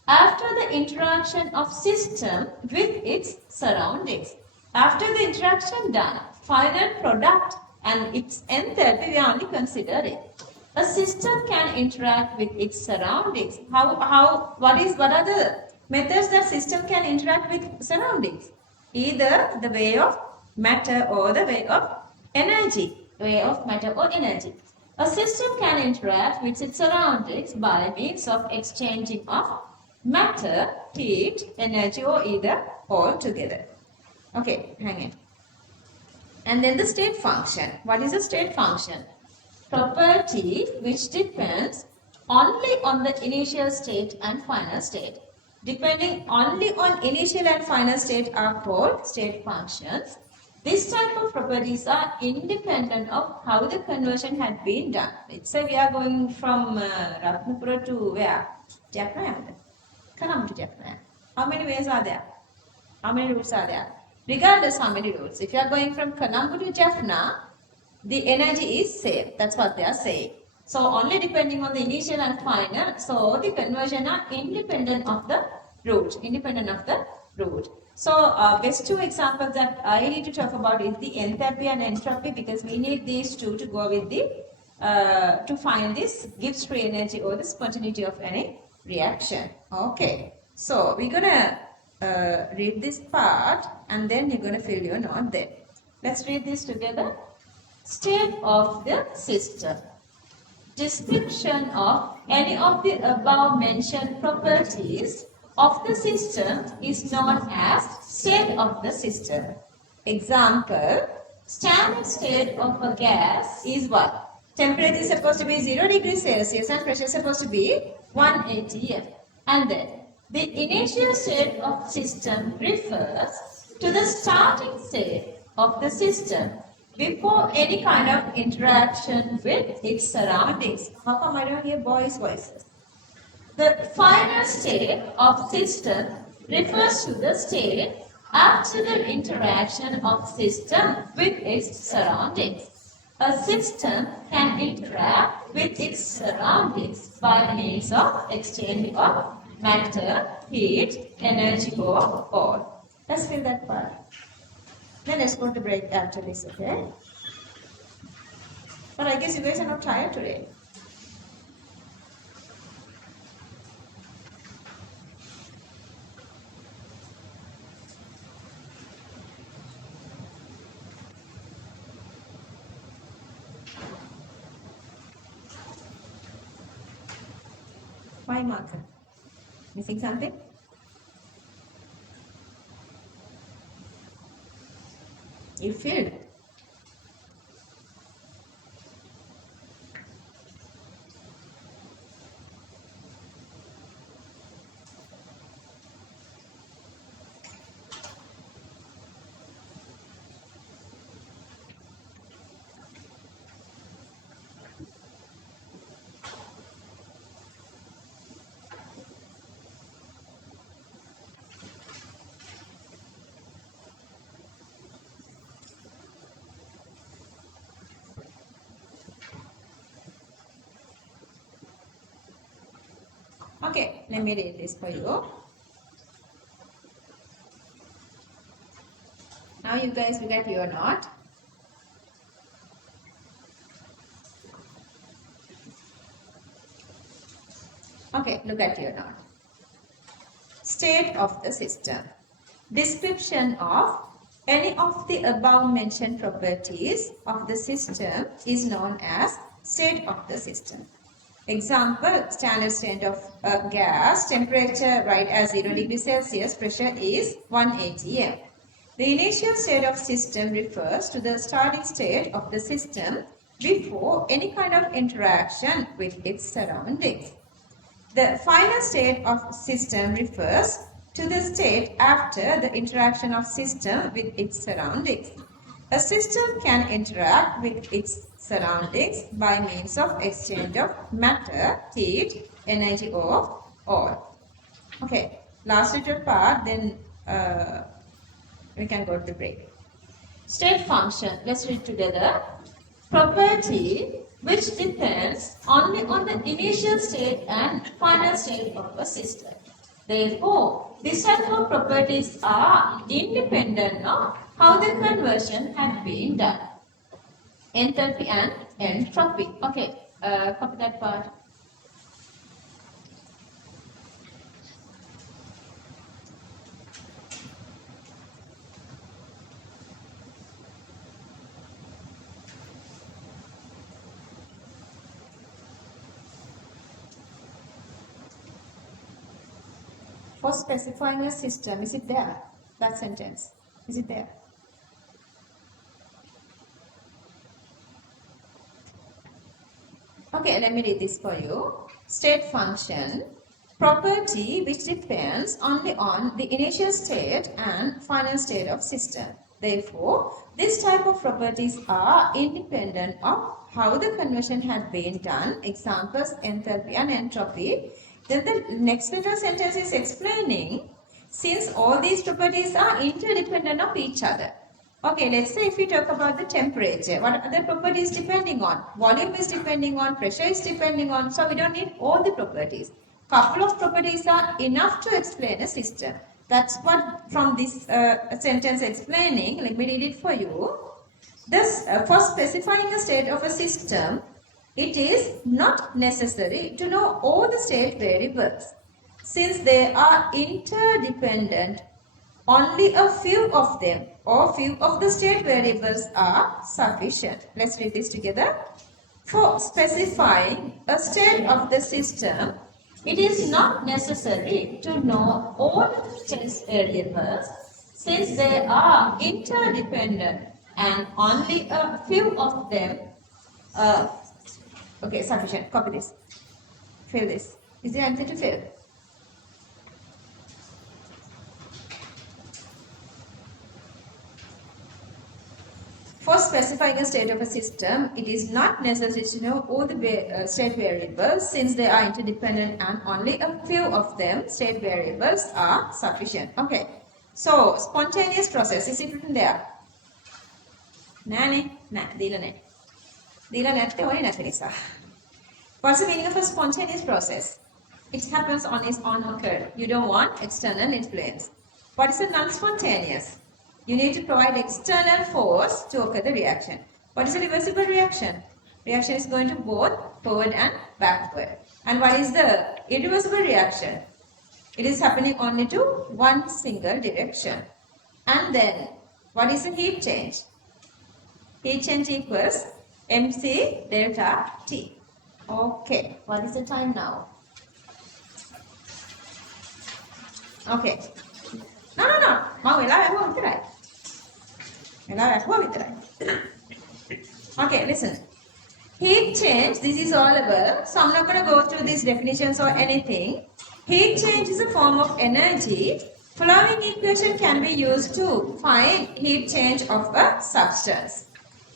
after the interaction of system with its surroundings. After the interaction done, final product and its enthalpy we only consider it. A system can interact with its surroundings. What are the methods that system can interact with surroundings? Either the way of matter or the way of energy. Way of matter or energy. A system can interact with its surroundings by means of exchanging of matter, heat, energy, or either all together. Okay, hang in. And then the state function. What is a state function? Property which depends only on the initial state and final state. Depending only on initial and final state are called state functions. This type of properties are independent of how the conversion had been done. Let's say we are going from Ratnapura to where? Jaffna. Kanam to Jaffna. How many ways are there? How many routes are there? Regardless how many routes. If you are going from Kanambu to Jaffna, the energy is same. That's what they are saying. So only depending on the initial and final. So the conversion are independent of the route. Independent of the route. So best two examples that I need to talk about is the enthalpy and entropy, because we need these two to go with the to find this Gibbs free energy or the spontaneity of any reaction. Okay. So we're gonna read this part and then you're going to fill your note there. Let's read this together. State of the system. Description of any of the above mentioned properties of the system is known as state of the system. Example, standard state of a gas is what? Temperature is supposed to be 0 degrees Celsius and pressure is supposed to be 1 atm. And then the initial state of system refers to the starting state of the system before any kind of interaction with its surroundings. How come I don't hear boys' voices? The final state of system refers to the state after the interaction of system with its surroundings. A system can interact with its surroundings by means of exchange of matter, heat, energy, or all. Let's fill that part. Then let's go to break after this, okay? But I guess you guys are not tired today. Why marker? Missing something? You filled. Okay, let me read this for you. Now you guys look at your note. Okay, look at your note. State of the system. Description of any of the above mentioned properties of the system is known as state of the system. Example, standard state of a gas, temperature right as 0 degrees Celsius, pressure is 1 atm. The initial state of system refers to the starting state of the system before any kind of interaction with its surroundings. The final state of system refers to the state after the interaction of system with its surroundings. A system can interact with its surroundings by means of exchange of matter, heat, energy, or all. Okay, last little part, then we can go to the break. State function, let's read together. Property which depends only on the initial state and final state of a system. Therefore, this type of properties are independent of how the conversion had been done. Enthalpy and entropy. Okay, copy that part. For specifying a system, is it there? That sentence, is it there? Okay, let me read this for you. State function, property which depends only on the initial state and final state of system. Therefore, this type of properties are independent of how the conversion had been done. Examples, enthalpy and entropy. Then the next little sentence is explaining, since all these properties are interdependent of each other. Okay, let's say if we talk about the temperature, what are the properties depending on? Volume is depending on, pressure is depending on, so we don't need all the properties. Couple of properties are enough to explain a system. That's what from this sentence explaining, let me read it for you. Thus, for specifying the state of a system, it is not necessary to know all the state variables. Since they are interdependent, only a few of them or few of the state variables are sufficient. Let's read this together. For specifying a state of the system, it is not necessary to know all the state variables since they are interdependent and only a few of them okay, sufficient. Copy this. Fill this. Is there anything to fill? For specifying a state of a system, it is not necessary to know all the state variables since they are interdependent and only a few of them, state variables, are sufficient. Okay. So, spontaneous process, is it written there? What's the meaning of a spontaneous process? It happens on its own accord. You don't want external influence. What is a non-spontaneous? You need to provide external force to occur the reaction. What is a reversible reaction? Reaction is going to both forward and backward. And what is the irreversible reaction? It is happening only to one single direction. And then, what is the heat change? Heat change equals mc delta T. Okay, what is the time now? Okay. No. Okay, listen. Heat change, this is all about. So I'm not going to go through these definitions or anything. Heat change is a form of energy. Following equation can be used to find heat change of a substance.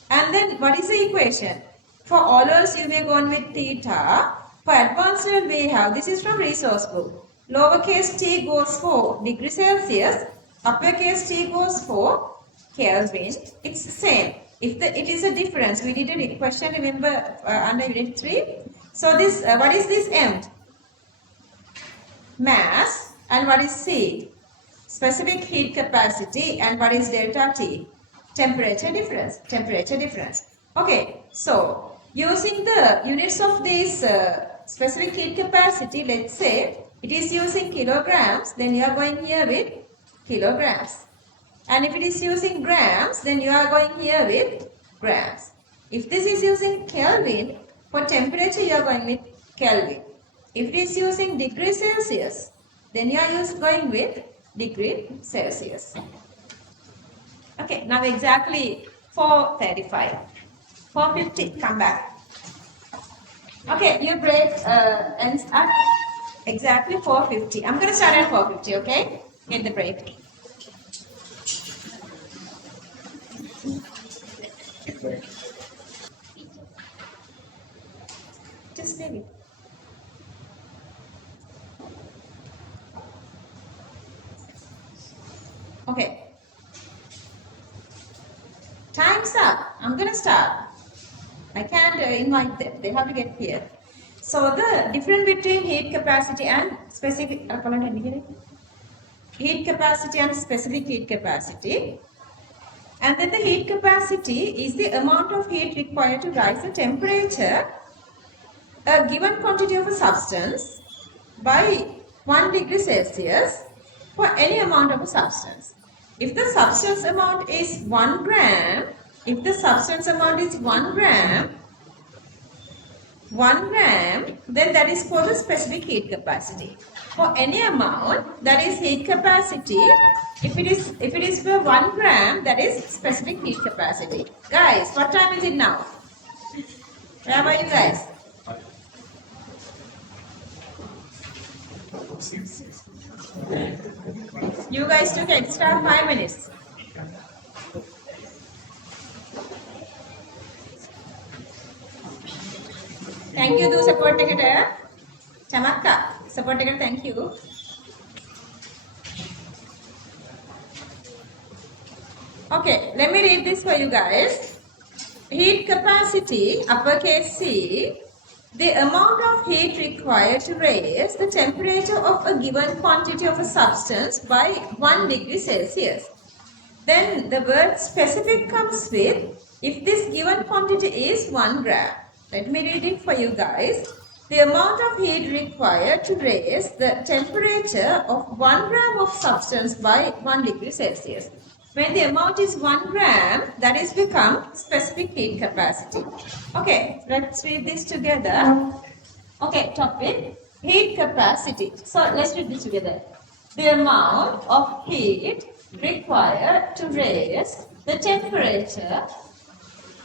And then what is the equation? For all else you may go on with theta. For advanced level we have, this is from resource book. Lowercase t goes for degree Celsius. Uppercase t goes for Kelvin. It's the same. If it is a difference, we did a question, remember, under unit 3. So this, what is this M? Mass. And what is C? Specific heat capacity. And what is delta T? Temperature difference. Temperature difference. Okay. So, using the units of this specific heat capacity, let's say, it is using kilograms, then you are going here with kilograms. And if it is using grams, then you are going here with grams. If this is using Kelvin, for temperature you are going with Kelvin. If it is using degree Celsius, then you are going with degree Celsius. Okay, now exactly 4:35. 4:50, come back. Okay, your break ends at exactly 4:50. I'm going to start at 4:50, okay? Get the break. Just leave it. Okay. Time's up. I'm going to start. I can't invite them. They have to get here. So the difference between heat capacity and specific heat capacity and specific heat capacity. And then the heat capacity is the amount of heat required to rise the temperature a given quantity of a substance by 1 degree Celsius for any amount of a substance. If the substance amount is 1 gram, then that is for the specific heat capacity. For any amount, that is heat capacity. If it is for 1 gram, that is specific heat capacity. Guys, what time is it now? Where are you guys? You guys took extra 5 minutes. Thank you, do support eකට. Chamakka, support eකට thank you. Okay, let me read this for you guys. Heat capacity, uppercase C, the amount of heat required to raise the temperature of a given quantity of a substance by 1 degree Celsius. Then the word specific comes with if this given quantity is 1 gram. Let me read it for you guys. The amount of heat required to raise the temperature of 1 gram of substance by 1 degree Celsius. When the amount is 1 gram, that is become specific heat capacity. Okay, let's read this together. Okay, topic, heat capacity. So let's read this together. The amount of heat required to raise the temperature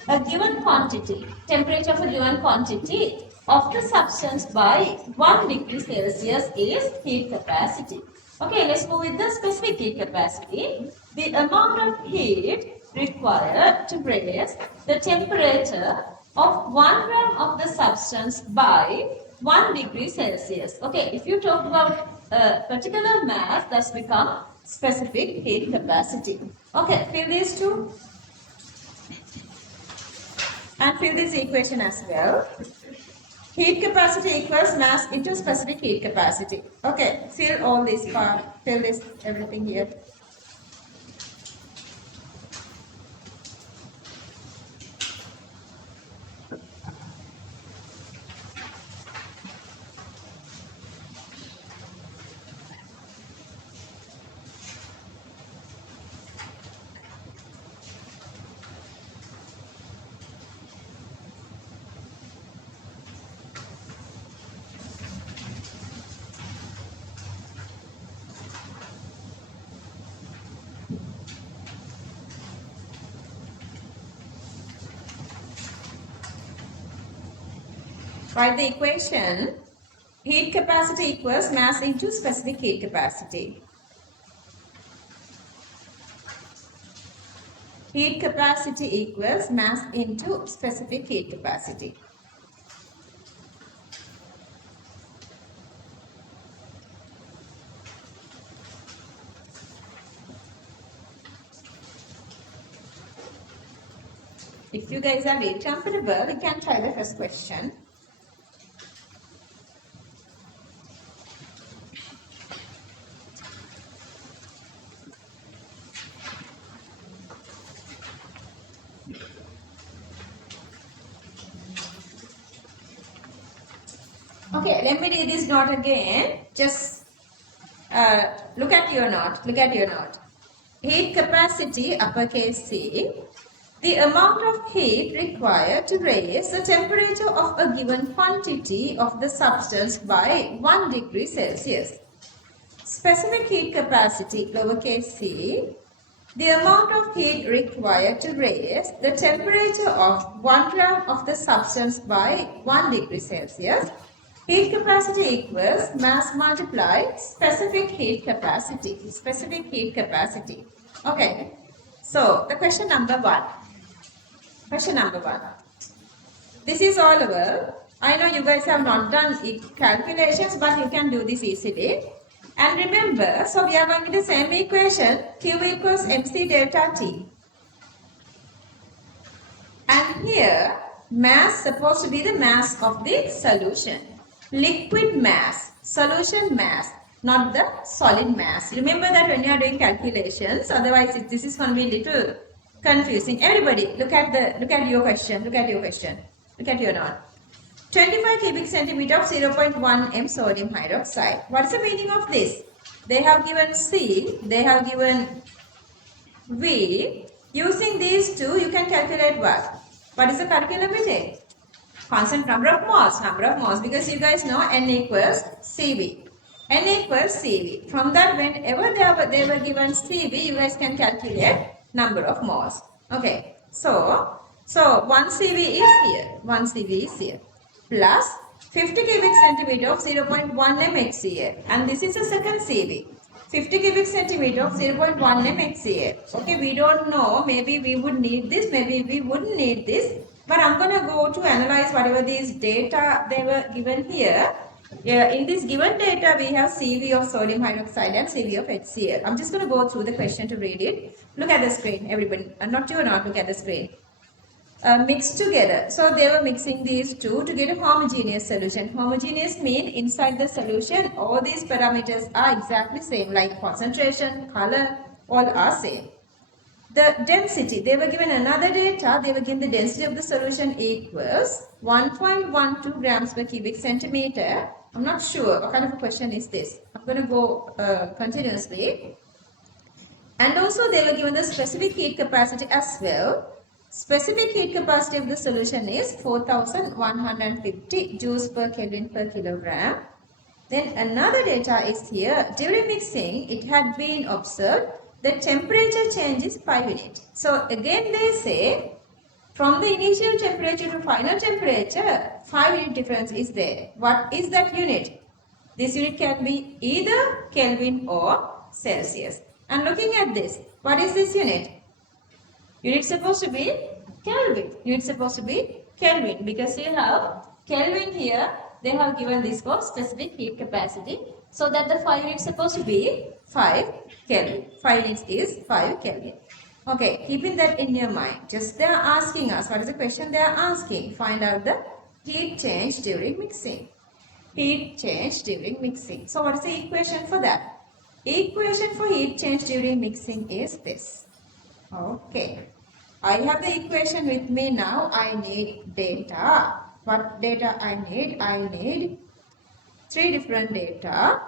a given quantity, of the substance by 1 degree Celsius is heat capacity. Okay, let's move with the specific heat capacity. The amount of heat required to raise the temperature of 1 gram of the substance by 1 degree Celsius. Okay, if you talk about a particular mass, that's become specific heat capacity. Okay, fill these two. And fill this equation as well. Heat capacity equals mass into specific heat capacity. Okay, fill all this part, fill this everything here. Write the equation. Heat capacity equals mass into specific heat capacity. Heat capacity equals mass into specific heat capacity. If you guys are very comfortable, you can try the first question. Okay, let me read this note again. Just look at your note. Heat capacity, uppercase C. The amount of heat required to raise the temperature of a given quantity of the substance by 1 degree Celsius. Specific heat capacity, lowercase c. The amount of heat required to raise the temperature of 1 gram of the substance by 1 degree Celsius. Heat capacity equals mass multiplied specific heat capacity. Okay. So, the question number 1. This is all over. I know you guys have not done calculations, but you can do this easily. And remember, so we are going to the same equation, Q equals mc delta T. And here, mass supposed to be the mass of the solution. liquid mass, solution mass, not the solid mass. Remember that when you are doing calculations, otherwise this is going to be little confusing. Everybody, look at your question. Look at your question. Look at your note. 25 cubic centimeter of 0.1 m sodium hydroxide. What is the meaning of this? They have given C, they have given V. Using these two, you can calculate what? What is the curriculum we take? Constant number of moles, because you guys know N equals CV. N equals CV. From that, whenever they were given CV, you guys can calculate number of moles. Okay, so 1 CV is here, 1 CV is here, plus 50 cubic centimeter of 0.1 m HCl, and this is the second CV. 50 cubic centimeter of 0.1 m HCl. Okay, we don't know, maybe we would need this, maybe we wouldn't need this. But I'm going to go to analyze whatever these data they were given here. In this given data, we have CV of sodium hydroxide and CV of HCl. I'm just going to go through the question to read it. Look at the screen, everybody. Not you or not, look at the screen. Mixed together. So they were mixing these two to get a homogeneous solution. Homogeneous means inside the solution, all these parameters are exactly same, like concentration, color, all are same. The density, they were given another data, they were given the density of the solution equals 1.12 grams per cubic centimeter. I'm not sure what kind of a question is this. I'm going to go continuously. And also they were given the specific heat capacity as well. Specific heat capacity of the solution is 4150 joules per Kelvin per kilogram. Then another data is here. During mixing, it had been observed the temperature change is 5 units. So again they say from the initial temperature to final temperature, 5 unit difference is there. What is that unit? This unit can be either Kelvin or Celsius. And looking at this, what is this unit? Unit supposed to be Kelvin. Unit supposed to be Kelvin, because you have Kelvin here. They have given this for specific heat capacity. So that the 5 units supposed to be 5 Kelvin. 5 units is 5 Kelvin. Okay, keeping that in your mind. Just they are asking us, what is the question they are asking? Find out the heat change during mixing. Heat change during mixing. So what is the equation for that? Equation for heat change during mixing is this. Okay. I have the equation with me now. I need data. What data I need? I need 3 different data: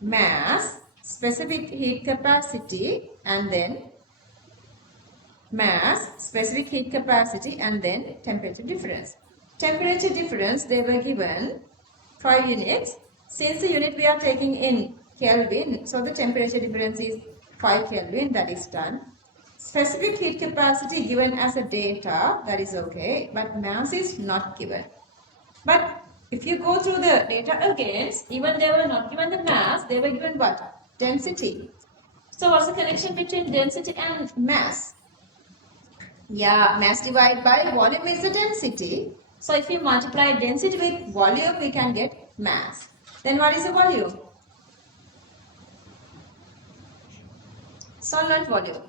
mass, specific heat capacity, and then mass, specific heat capacity, and then temperature difference. Temperature difference, they were given 5 units. Since the unit we are taking in Kelvin, so the temperature difference is 5 Kelvin, that is done. Specific heat capacity given as a data, that is okay, but mass is not given. But if you go through the data again, even they were not given the mass, they were given what? Density. So what's the connection between density and mass? Yeah, mass divided by volume is the density. So if you multiply density with volume, we can get mass. Then what is the volume? Solvent volume.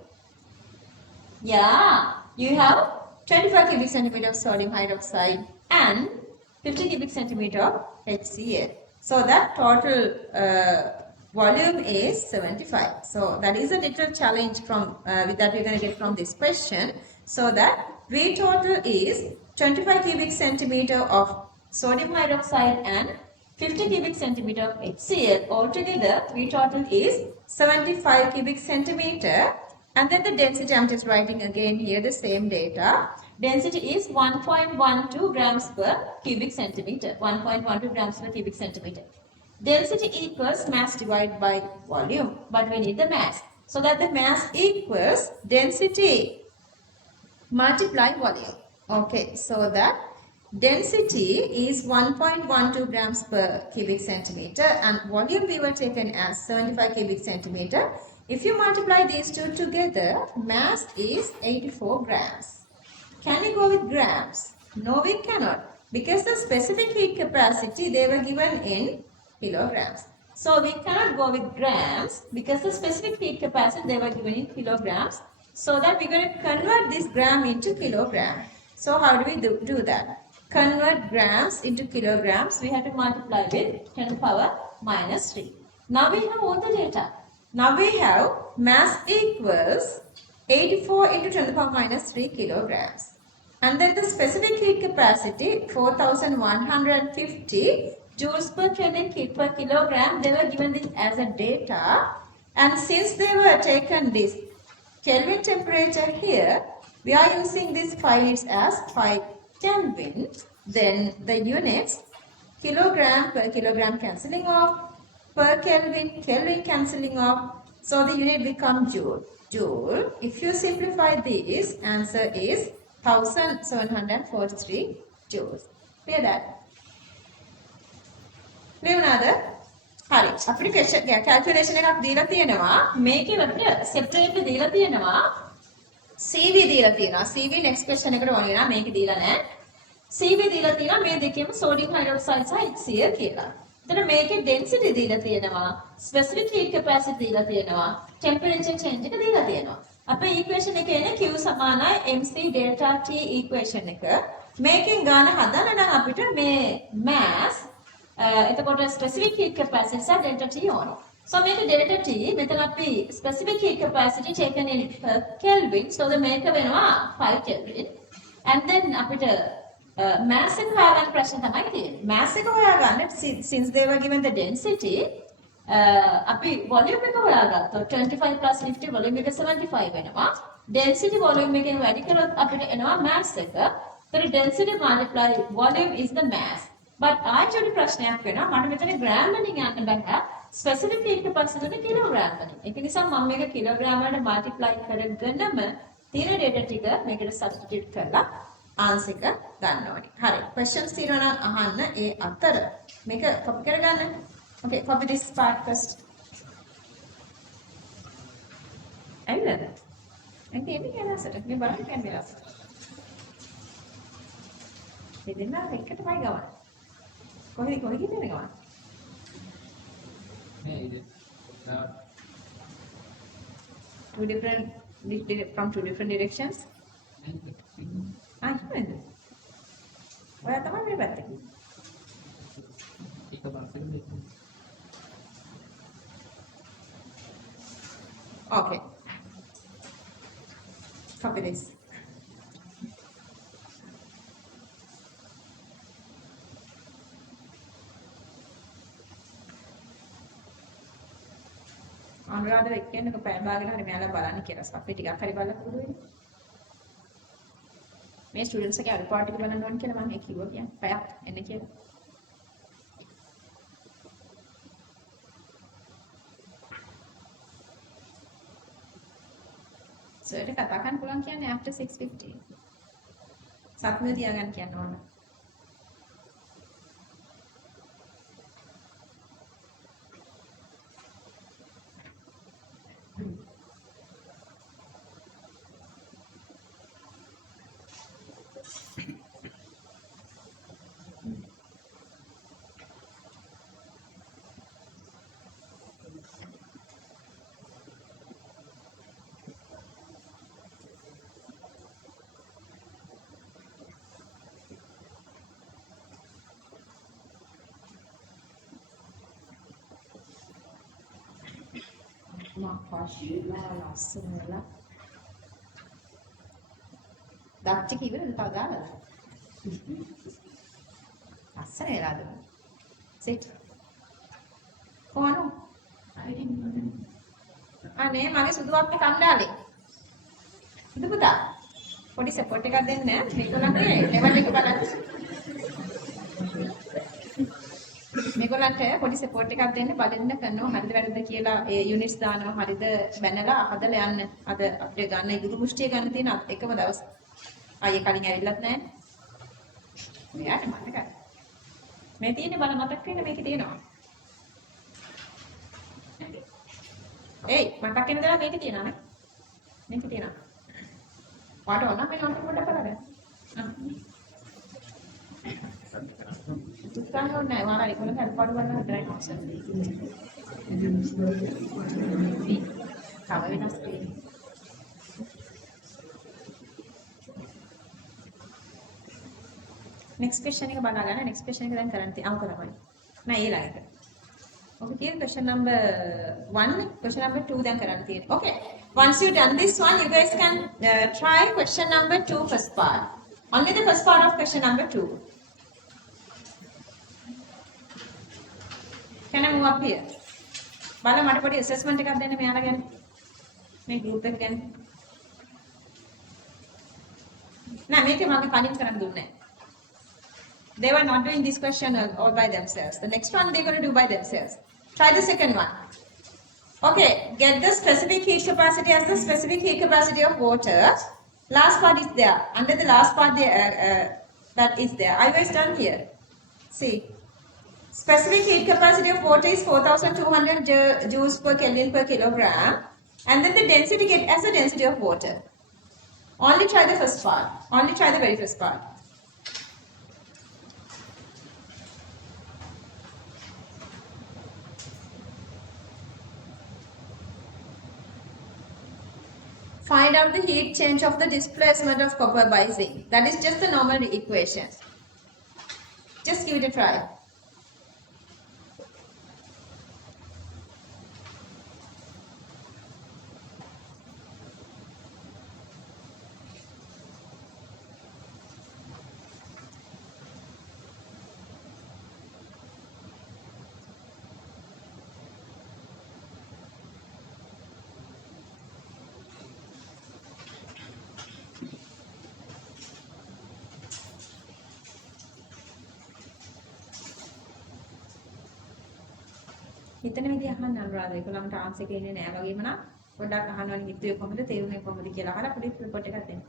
Yeah, you have 25 cubic centimeter of sodium hydroxide and 50 cubic centimeter of HCl. So that total volume is 75. So that is a little challenge from that we're going to get from this question. So that V total is 25 cubic centimeter of sodium hydroxide and 50 cubic centimeter of HCl. Altogether, V total is 75 cubic centimeter. And then the density, I'm just writing again here the same data. Density is 1.12 grams per cubic centimeter. 1.12 grams per cubic centimeter. Density equals mass divided by volume. But we need the mass. So that the mass equals density multiply volume. Okay, so that density is 1.12 grams per cubic centimeter and volume we were taken as 75 cubic centimeter. If you multiply these two together, mass is 84 grams. Can we go with grams? No, we cannot. Because the specific heat capacity, they were given in kilograms. So we cannot go with grams because the specific heat capacity, they were given in kilograms. So that we're going to convert this gram into kilogram. So how do we do that? convert grams into kilograms, we have to multiply with 10 to the power minus 3. Now we have all the data. Now we have mass equals 84 into 10 to the power minus 3 kilograms. And then the specific heat capacity 4150 joules per Kelvin heat per kilogram. They were given this as a data. And since they were taken this Kelvin temperature here, we are using these 5 as 5 Kelvin. Then the units kilogram per kilogram cancelling off, per Kelvin, Kelvin cancelling off. So the unit becomes joule. Joule, if you simplify this, answer is 1743 joules. Clear that? Clear another? හරි අපිට calculation එකක් දීලා තියෙනවා මේකේ අපිට සෙපරේට්ලි දීලා තියෙනවා CV දීලා තියෙනවා CV next question එකට වගේ නා මේකේ දීලා නැහැ CV දීලා තියෙනවා මේ දෙකේම sodium hydroxide සහ HCl කියලා. එතන මේකේ density දීලා තියෙනවා specific heat capacity දීලා තියෙනවා temperature change එක දීලා තියෙනවා. අපේ equation එකේ එන්නේ Q සමානයි MC delta T equation එක. මේකෙන් ගාන හදන්න නම් අපිට මේ mass එතකොට specific heat capacity සහ delta T ඕන. So මේක delta T මෙතන අපි specific heat capacity taken in Kelvin. So the මේක වෙනවා 5 Kelvin. And then අපිට mass එක හොයාගන්න ප්‍රශ්න තමයි තියෙන්නේ. mass එක හොයාගන්න since they were given the density අපි volume එක හොයාගත්තොත් 25 plus 50 volume එක 75 වෙනවා. density volume එකෙන් වැඩි කරොත් අපිට එනවා mass එක. So density multiply volume is the mass. But ආයෙත් ප්‍රශ්නයක් වෙනවා මට මෙතන gram වලින් යන්න බෑ specific heat capacity එක kilogram වලින්. ඒක නිසා මම මේක kilogram වලට multiply කරගෙනම තියෙන data ටික මේකට substitute කරලා answer එක ගන්න ඕනේ. හරි. questions තියෙනවා නම් අහන්න ඒ අතර මේක copy කරගන්න. Okay, copy this part first. ඇවිල්ලාද? මම එන්නේ කියලාසට. මේ බලන්න කැමරාවට. දෙන්න එකටමයි ගවන්න. කොහෙද ගිහින් ගවන්න? Two different from two different directions. එහෙමද? ඔයා තමයි මේ පැත්තේ. එක පාසෙක දෙන්න. Okay. Copy this. අනුරාධව එක්කෙනෙක් පැය භාගයකට හරි මෙයාලා බලන්න කියලා. අපි ටිකක් හරි බලලා පුරුදු වෙන්න. මේ ස්ටුඩන්ට්ස් එකේ අඩුපාඩු ටික බලන්න ඕන කියලා මම කිව්වා කියන්නේ. පැයක් එන්න කියලා. So ඒක කතා කරන්න පුළුවන් කියන්නේ after 6:15. සත්‍ය තියාගන්න කියන්න ඕන. ලස්සනලා දච්ච කිව්වද තව දාලාද ලස්සන වෙලාද සිට කොහොමද අනේ මගේ සුදු අප්පේ කණ්ඩාලේ ඉද පුතා පොඩි සපෝට් එකක් දෙන්න මේගොල්ලන්ගේ ලෙවල් එක බලන්න මේගොල්ලන්ට පොඩි සපෝට් එකක් දෙන්න බලන්න කරනවා හරිද වැරද්ද කියලා ඒ යුනිට්ස් දානවා හරිද බැනලා හදලා යන්න අද අපිට ගන්න ඉදුරු මුෂ්ටිය ගන්න තියෙන එකම දවස් ආයේ කලින් ඇවිල්ලත් නැහැ මෙයාට මතකයි මේ තියෙන්නේ බල මතක් වෙන්න මේකේ තියෙනවා ඒයි මතක් වෙන දා මේකේ තියෙනවා නේ මේකේ තියෙනවා පාට ඕන මේ නෝට් පොඩ්ඩක් බලන්න දුක්ඛාන නැහැ වාලා ඒගොල්ලෝ හරිපාඩු ගන්න හදලා කොක්සන් කව වෙනස් වෙන්නේ next question එක බලා ගන්න. next question එක දැන් කරන්න තියෙනවා. අමුක තමයි. නෑ ඊළඟට. Okay, here question number 1, question number 2 then කරන්න තියෙනවා. Okay. Once you done this one, you guys can try question number 2 first part. Only the first part of question number 2. Can I move up here? බලන්න මට පොඩි assessment එකක් දෙන්න මෙයාලා ගැන. මේ group එක ගැන. නෑ මේක මම කලින් කරන්න දුන්නේ නැහැ. They were not doing this question all by themselves. The next one they're going to do by themselves. Try the second one. Okay, get the specific heat capacity as the specific heat capacity of water. Last part is there. Under the last part that is there. I was done here. See. Specific heat capacity of water is 4200 joules per Kelvin per kilogram. And then the density get as the density of water. Only try the first part. Only try the very first part. Find out the heat change of the displacement of copper by zinc. That is just the normal equation. Just give it a try. හිතන විදිහ අහන්න අනුරාධ ඒගොල්ලන්ට answer එක එන්නේ නැහැ වගේම නම් පොඩ්ඩක් අහනවනේ හිතුවේ කොහොමද තේරුනේ කොහොමද කියලා අහලා පොඩි රිපෝට් එකක් දෙන්න.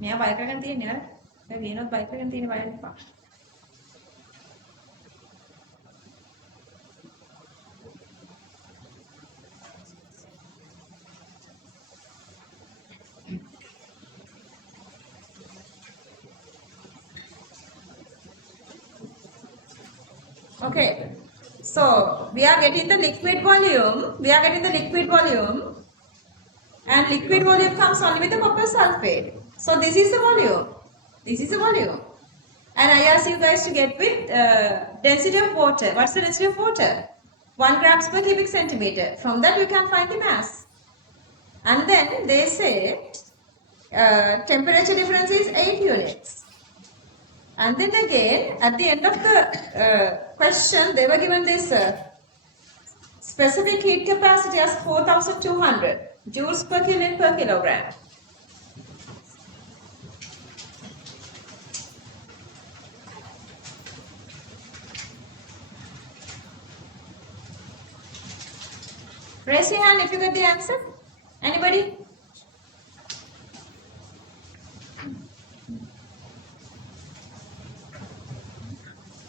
මෙයා බය කරගෙන තියන්නේ අර. ඔය ගේනොත් බය කරගෙන තියෙන බය වෙන්න එපා. Okay, so we are getting the liquid volume. We are getting the liquid volume, and liquid volume comes only with the copper sulfate. So this is the volume. This is the volume. And I ask you guys to get with density of water. What's the density of water? 1 grams per cubic centimeter. From that you can find the mass. And then they say temperature difference is 8 units. And then again, at the end of the question, they were given this specific heat capacity as 4200 joules per Kelvin per kilogram. Raise your hand if you get the answer. Anybody?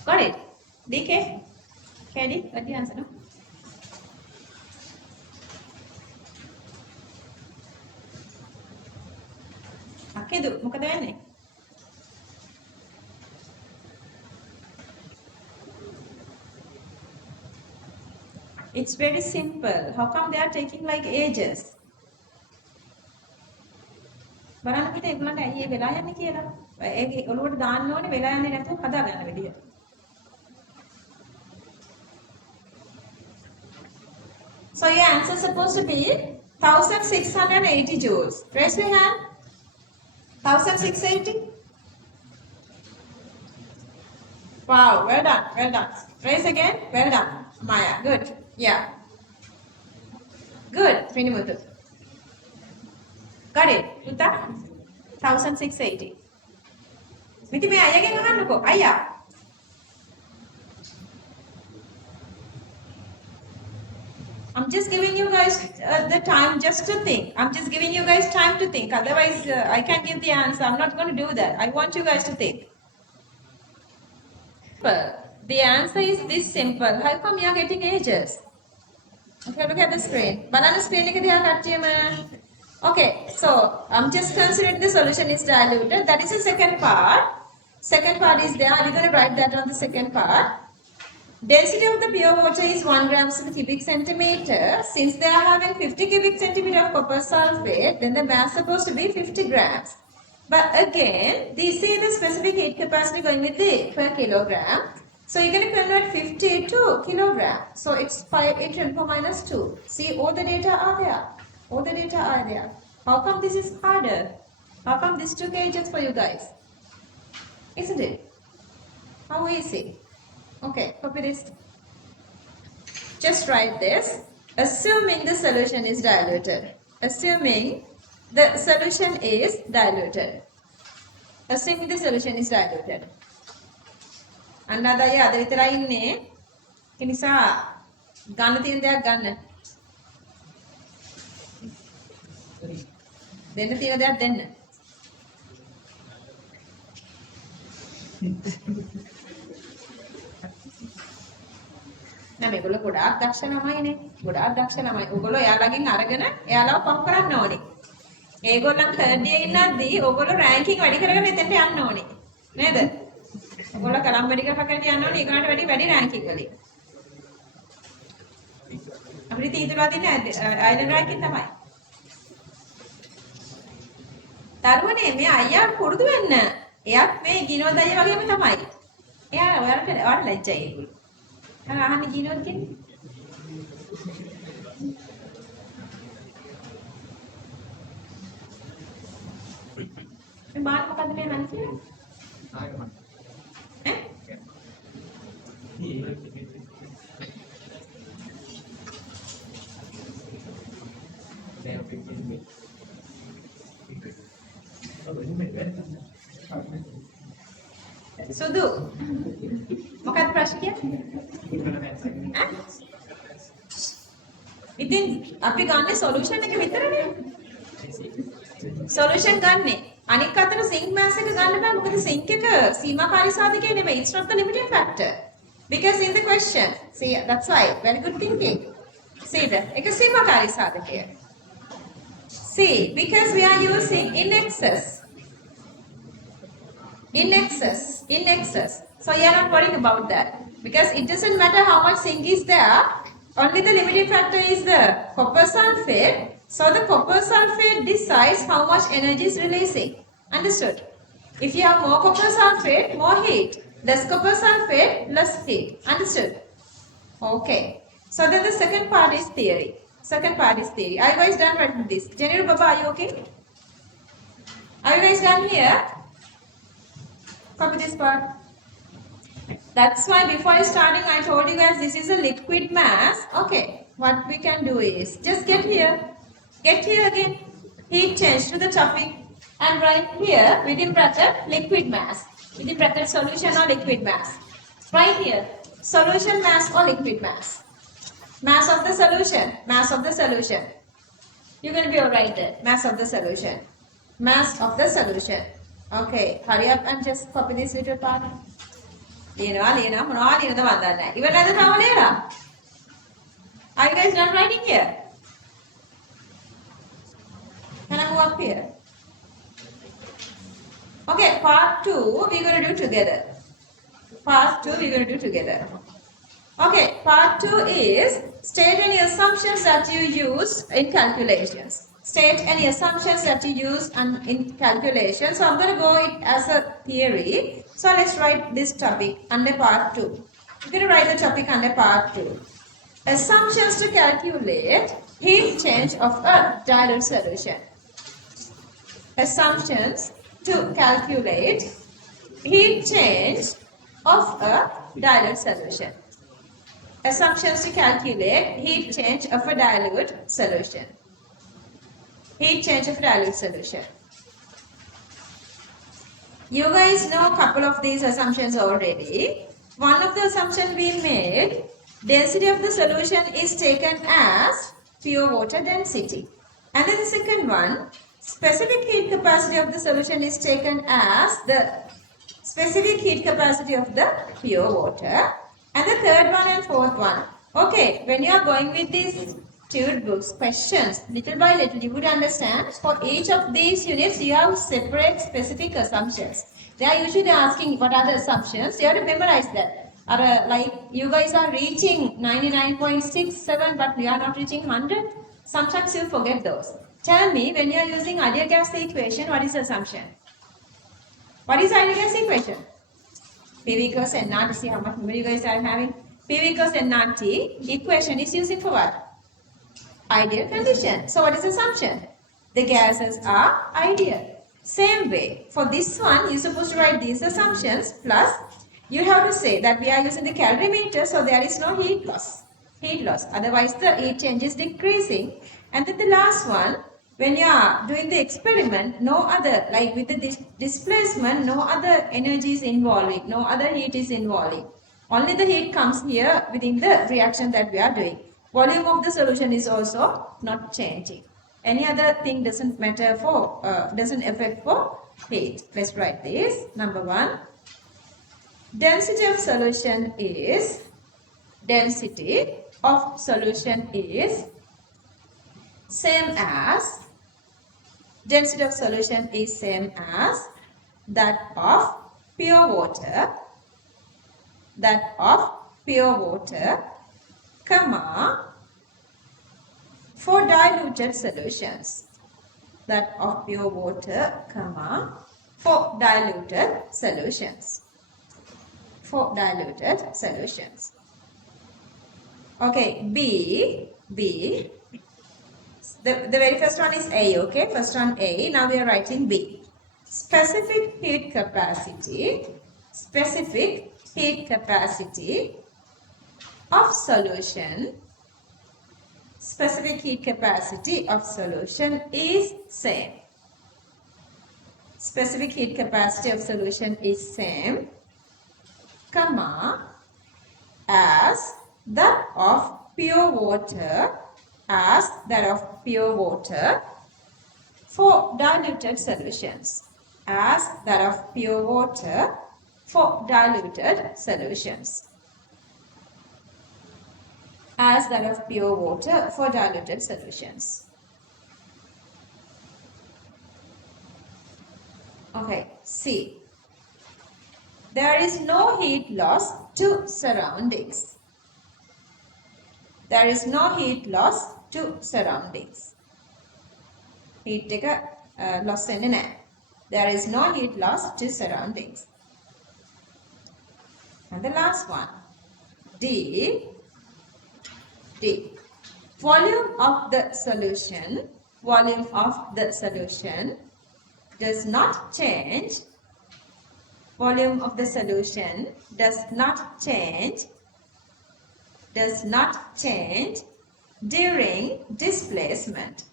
Got it? DK? KD? Got the answer, no? අකේදු මොකද වෙන්නේ? It's very simple. How come they are taking like ages? බලන්න පිට ඒගොල්ලන්ට ඇයි ඒ වෙලා යන්නේ කියලා. ඒ ඔළුවට දාන්න ඕනේ වෙලා යන්නේ නැතුව හදා ගන්න විදියට. So your answer is supposed to be 1680 joules. Raise your hand. 1680. Wow, well done, well done. Raise again. Well done, Maya. Good. Yeah. Good, Finimuthu. Got it, Uta? 1680. Miti me ayage ahannuko. Ayya. I'm just giving you guys the time just to think. I'm just giving you guys time to think. Otherwise, I can't give the answer. I'm not going to do that. I want you guys to think. But the answer is this simple. How come you are getting ages? Okay, look at the screen. Banana screen එක දිහා කට්ටියම. Okay, so I'm just considering the solution is diluted. That is the second part. Second part is there. Are you going to write that on the second part? Density of the pure water is 1 grams per cubic centimeter. Since they are having 50 cubic centimeter of copper sulfate, then the mass is supposed to be 50 grams. But again, this is the specific heat capacity going with the per kilogram. So you're going to convert 50 to kilogram. So it's 5 into 10 power minus 2. See, all the data are there. All the data are there. How come this is harder? How come this 2 kgs for you guys? Isn't it? How easy? Okay, copy this. Just write this. Assuming the solution is diluted. Assuming the solution is diluted. Assuming the solution is diluted. අන්න අද අය අද විතරයි ඉන්නේ. ඒ නිසා ගන්න තියෙන දේක් ගන්න. දෙන්න තියෙන දේක් දෙන්න. නෑ මේගොල්ලෝ ගොඩාක් දක්ෂ ළමයිනේ. ගොඩාක් දක්ෂ ළමයි. ඔයගොල්ලෝ එයාලගෙන් අරගෙන එයාලව පම් කරන්න ඕනේ. ඒගොල්ලන් තර්ඩ් ඉයර් ඉන්නද්දී ඔයගොල්ලෝ රෑන්කින් වැඩි කරගෙන එතෙන්ට යන්න ඕනේ. නේද? ඔයගොල්ලෝ කලම් මෙඩිකල් ෆැකල්ටි යන්න ඕනේ. ඒගොල්ලන්ට වැඩි රෑන්කින් වලින්. අපිට තීන්දුව දෙන්නේ අයිලන්ඩ් රෑන්කින් තමයි. දරුවනේ මේ අයියා පුරුදු වෙන්න. එයාත් මේ ගිනෝද අයියා වගේම තමයි. එයා ඔයාලට ලැජ්ජයි ඒගොල්ලෝ. අහන්නේ ගිනෝද කියන්නේ? මේ මාත් මොකද්ද මේ අහන්නේ කියන්නේ? සුදු මොකක්ද ප්‍රශ්නේ? ඉතින් අපි ගන්න සොලියුෂන් එක විතරනේ. සොලියුෂන් ගන්නෙ. අනික අතට සිංක් මෑස් එක ගන්න බෑ. මොකද සිංක් එක සීමාකාරී සාධකය නෙමෙයි. It's not the limiting factor. Because in the question, see, that's why, very good thinking. See that, ඒක සීමාකාරී සාධකය. See, because we are using in excess. So you are not worrying about that. Because it doesn't matter how much zinc is there, only the limiting factor is the copper sulfate. So the copper sulfate decides how much energy is releasing. Understood? If you have more copper sulfate, more heat. Less copper sulfate, less heat. Understood? Okay. So then the second part is theory. Are you guys done with this? Janir Baba, are you okay? Are you guys done here? Copy this part. That's why before starting I told you guys this is a liquid mass. Okay, what we can do is just get here again, heat change to the topic and write here within bracket liquid mass, within bracket solution or liquid mass. Right here, solution mass or liquid mass. Mass of the solution. You're going to be alright there. Mass of the solution. Okay, hurry up and just copy this little part. ලියනවා මොනවද ලියනද මන් දන්නේ නැහැ. ඉවරද තව ලියලා? Are you guys done writing here? Can I move up here? Okay, part 2 we're going to do together. Okay, part 2 is state any assumptions that you use in calculations. So I'm going to go it as a theory. So let's write this topic under part 2. We're going to write the topic under part 2. Assumptions to calculate heat change of a dilute solution. Assumptions to calculate heat change of a dilute solution. You guys know a couple of these assumptions already. One of the assumptions we made, density of the solution is taken as pure water density. And then the second one, specific heat capacity of the solution is taken as the specific heat capacity of the pure water. And the third one and fourth one. Okay, when you are going with these tutored books, questions, little by little, you would understand for each of these units, you have separate specific assumptions. They are usually asking what are the assumptions. You have to memorize that. Like you guys are reaching 99.67, but you are not reaching 100. Sometimes you forget those. Tell me, when you are using ideal gas equation, what is the assumption? What is ideal gas equation? PV equals nRT. See how much memory you guys are having. PV equals nRT. Equation is using for what? Ideal condition. So what is the assumption? The gases are ideal. Same way, for this one, you're supposed to write these assumptions plus you have to say that we are using the calorimeter, so there is no heat loss. Heat loss. Otherwise, the heat change is decreasing. And then the last one, when you are doing the experiment, no other, like with the displacement, no other energy is involving, no other heat is involving. Only the heat comes here within the reaction that we are doing. Volume of the solution is also not changing. Any other thing doesn't matter for, doesn't affect for heat. Let's write this. Number 1. Density of solution is same as that of pure water, comma, for diluted solutions. That of pure water, comma, for diluted solutions. Okay, B. The very first one is A, okay? First one A. Now we are writing B. Specific heat capacity of solution. Specific heat capacity of solution is same. Specific heat capacity of solution is same, comma, as that of pure water, for diluted solutions. As that of pure water for diluted solutions. As that of pure water for diluted solutions. Okay, C. There is no heat loss to surroundings. There is no heat loss to surroundings. Heat loss වෙන්නේ නැහැ. There is no heat loss to surroundings. And the last one, D. Volume of the solution does not change. Volume of the solution does not change during displacement.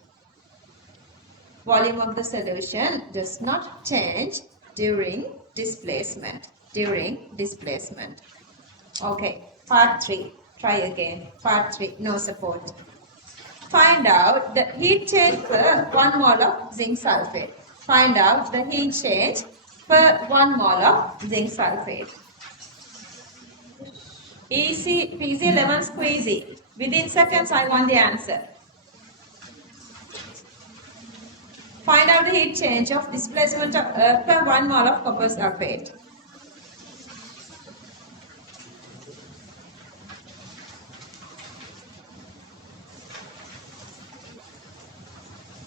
Volume of the solution does not change during displacement. Okay, part 3. Try again. Part 3, no support. Find out the heat change per 1 mole of zinc sulfate. Find out the heat change per 1 mole of zinc sulfate. Easy peasy lemon squeezy. Within seconds I want the answer. Find out the heat change of displacement of, per 1 mole of copper sulfate.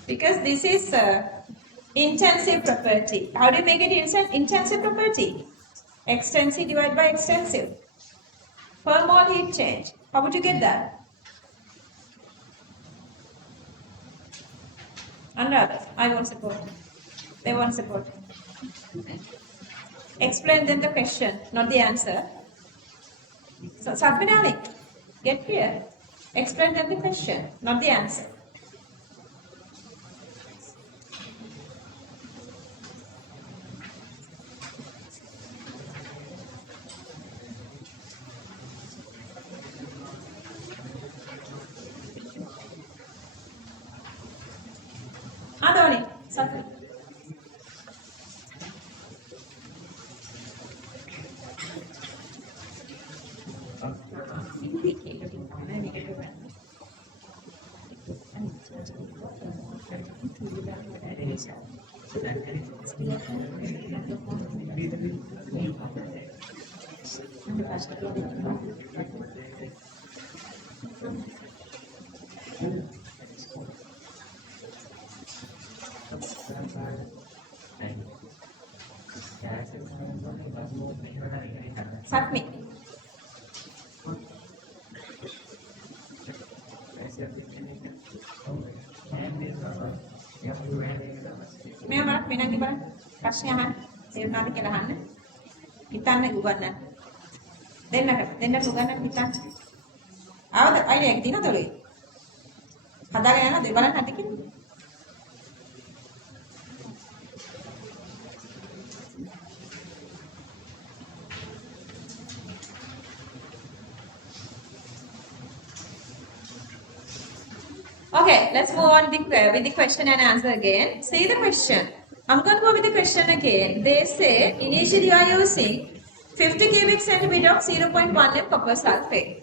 Because this is intensive property. How do you make it intensive property? Extensive divided by extensive. Per mole heat change. How would you get that? And others. I won't support. They won't support. Explain them the question, not the answer. So, Satvinali, get clear. Explain them the question, not the answer. Adoni, Satvi. Submit. මේ මරක් වෙනන්ගේ බලන්න. ප්‍රශ්න අහන්න. තේරුණාද කියලා අහන්න. හිතන්න උගන්නන්න. දෙන්නට උගන්නන්න හිතන්න. ආවද? අයියා එක දිනද ඔලුයි. හදාගෙන යනවා දෙ බලන්න හටි කිව්වා. Okay, let's move on with the question and answer again. See the question. I'm going to go with the question again. They say initially you are using 50 cubic centimeter of 0.1 m copper sulfate.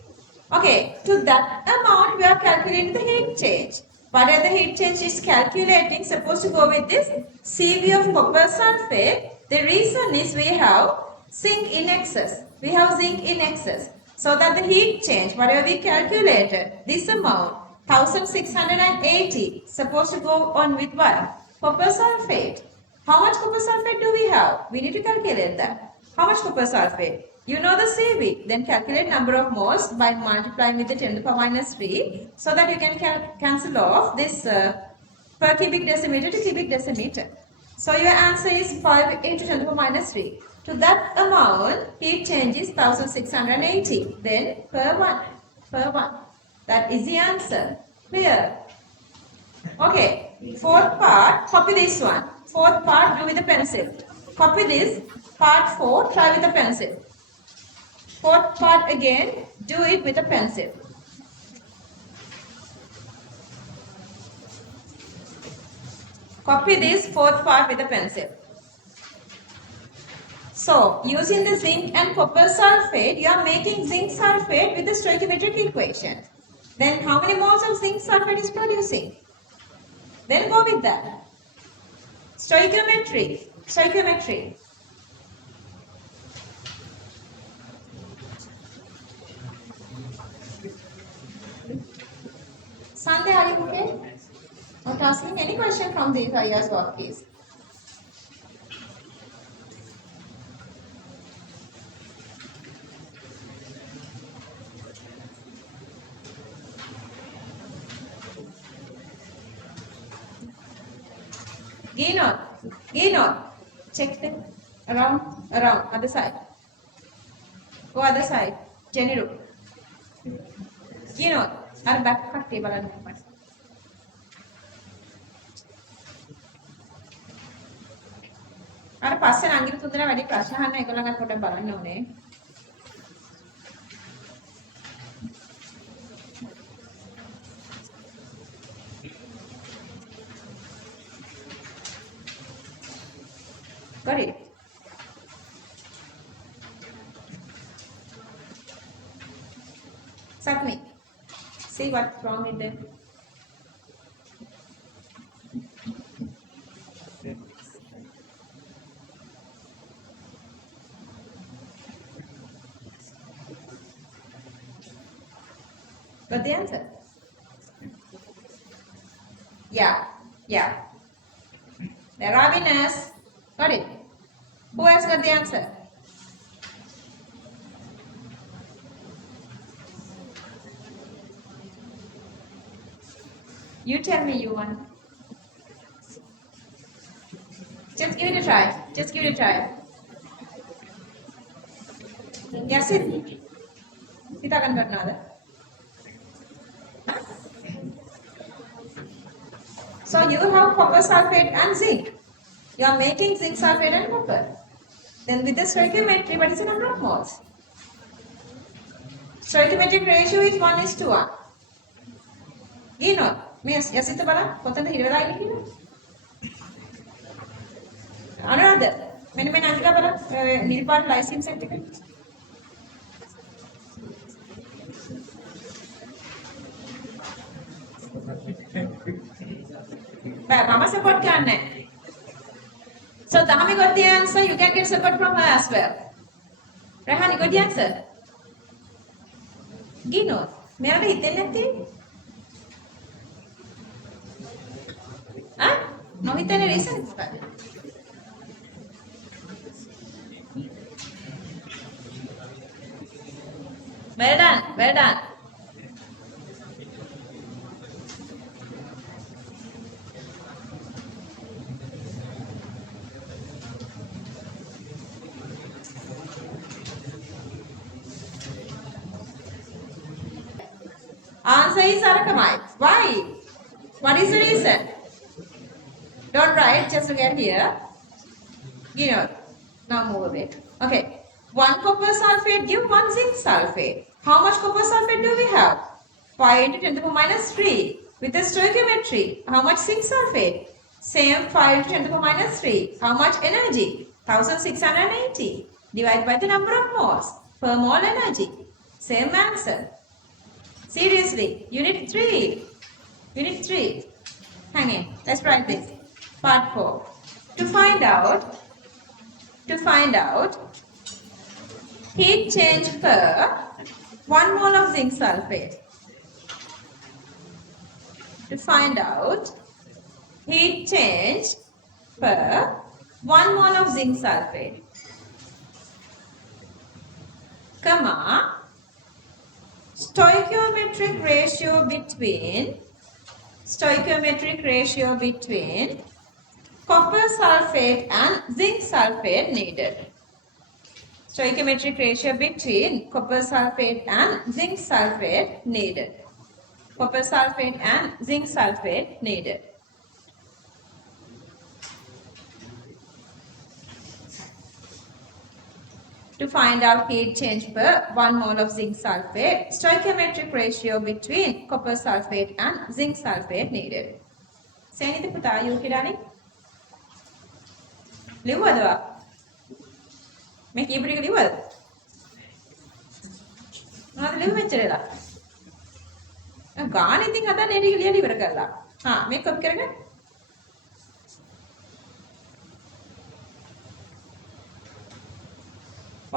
Okay, to that amount we are calculating the heat change. Whatever the heat change is calculating, supposed to go with this CV of copper sulfate. The reason is we have zinc in excess. We have zinc in excess. So that the heat change, whatever we calculated, this amount, 1680, supposed to go on with what? Copper sulfate. How much copper sulfate do we have? We need to calculate that. How much copper sulfate? You know the CV. Then calculate number of moles by multiplying with the 10 to the power minus 3 so that you can cancel off this per cubic decimeter to cubic decimeter. So your answer is 5 into 10 to the power minus 3. To that amount, heat change is 1680. Then per 1. That is the answer. Clear? Okay. Fourth part, copy this one. Fourth part, do with the pencil. Copy this. Part 4, try with the pencil. Fourth part again, do it with a pencil. Copy this fourth part with a pencil. So, using the zinc and copper sulfate, you are making zinc sulfate with the stoichiometric equation. Then how many moles of zinc sulfate is producing? Then go with that. Stoichiometry. Sunday, are you okay? Not asking any question from these Aya's work, please. Gino, check them around, other side. Go other side. Jeniru. Gino, are back කට්ටිය බලන්න මට. අර පස්සේ නංගිට තුන්දෙනා වැඩි ප්‍රශ්න අහන්න ඒගොල්ලන්ගත් පොඩ්ඩක් බලන්න ඕනේ. Got it? Submit. See what's wrong with them. Got the answer? Yeah. There are winners. Got it? Who has got the answer? You tell me you won. Just give it a try. Yes, it. Kita akan bernada. So you have copper sulfate and zinc. You are making zinc sulfate and copper. Then with the stoichiometry, what is the number of moles? Stoichiometric ratio is 1:1. Gino, yes, ita bala. Kontanda hirala ini kira. Anuradha, mene angila bala. Nilpar lysine set එක. Mama support කරන්නේ. So Dami got the answer. You can get support from her as well. Rahani got the answer. Gino, මෙයාට හිතෙන්නේ නැත්තේ? No hittene reason මොකද? Well done. Well done. Answer is Arakamai. Why? What is the reason? Don't write, just look at here. You know, now move a bit. Okay. 1 copper sulfate give 1 zinc sulfate. How much copper sulfate do we have? 5 into 10 to the power minus 3. With the stoichiometry, how much zinc sulfate? Same 5 into 10 to the power minus 3. How much energy? 1680. Divided by the number of moles. Per mole energy. Same answer. Seriously. Unit 3. Unit 3. Hang in. Let's write this. Part 4. To find out heat change per 1 mole of zinc sulfate. To find out heat change per 1 mole of zinc sulfate, comma, stoichiometric ratio between copper sulfate and zinc sulfate needed. Stoichiometric ratio between copper sulfate and zinc sulfate needed. Copper sulfate and zinc sulfate needed. To find out heat change per 1 mole of zinc sulfate, stoichiometric ratio between copper sulfate and zinc sulfate needed. Say anything පුතා you darling? ලිව්වද? මේ කීප ටික ලිව්වද? මොනවද ලිව්වෙ මෙච්චරලා? ගාන ඉතින් හදන්න ඒ ටික ලියලා ඉවර කරලා. හා මේක කොපි කරගන්න.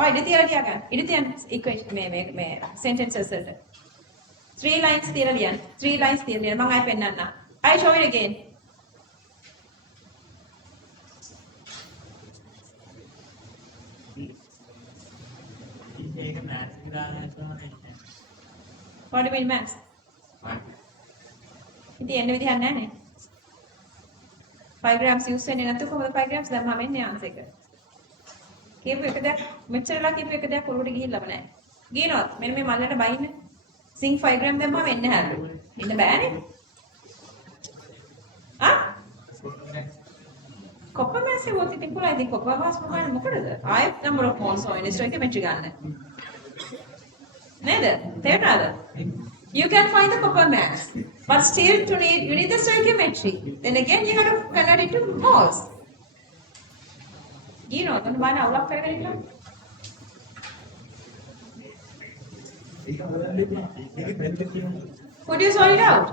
ඔය ඉඩ තියලා ලියගන්න. ඉඩ තියන්න equation මේ sentences වලට. 3 lines තියලා ලියන්න. 3 lines තියලා ලියන්න. මම ආයෙ පෙන්නන්නම්. I show it again. What do you mean maths? ඉතින් එන්න විදිහක් නැහැ නේ. 5 grams use වෙන්නේ නැත්නම් කොහොමද 5 grams දැම්මම එන්නේ answer එක. කීප එක දැක් මෙච්චරලා කීප එක දැක් උඩට ගිහිල්ලාම නැහැ. ගියනොත් මෙන්න මේ මල්ලට බයින්න. zinc 5 gram දැම්මම එන්නේ නැහැ. ඉන්න බෑනේ. ආ? copper mass එක වොත් ඉතින් පුළා ඉතින් copper mass ප්‍රමාණය මොකටද? ආයෙත් number of moles ඕනේ stoichiometry ගන්න. නේද? තේරුණාද? You can find the copper mass, but still you need the stoichiometry. Then again you have to convert it to moles. You know, don't mind අවුලක් කරගෙන ඉන්නවා. Could you sort it out?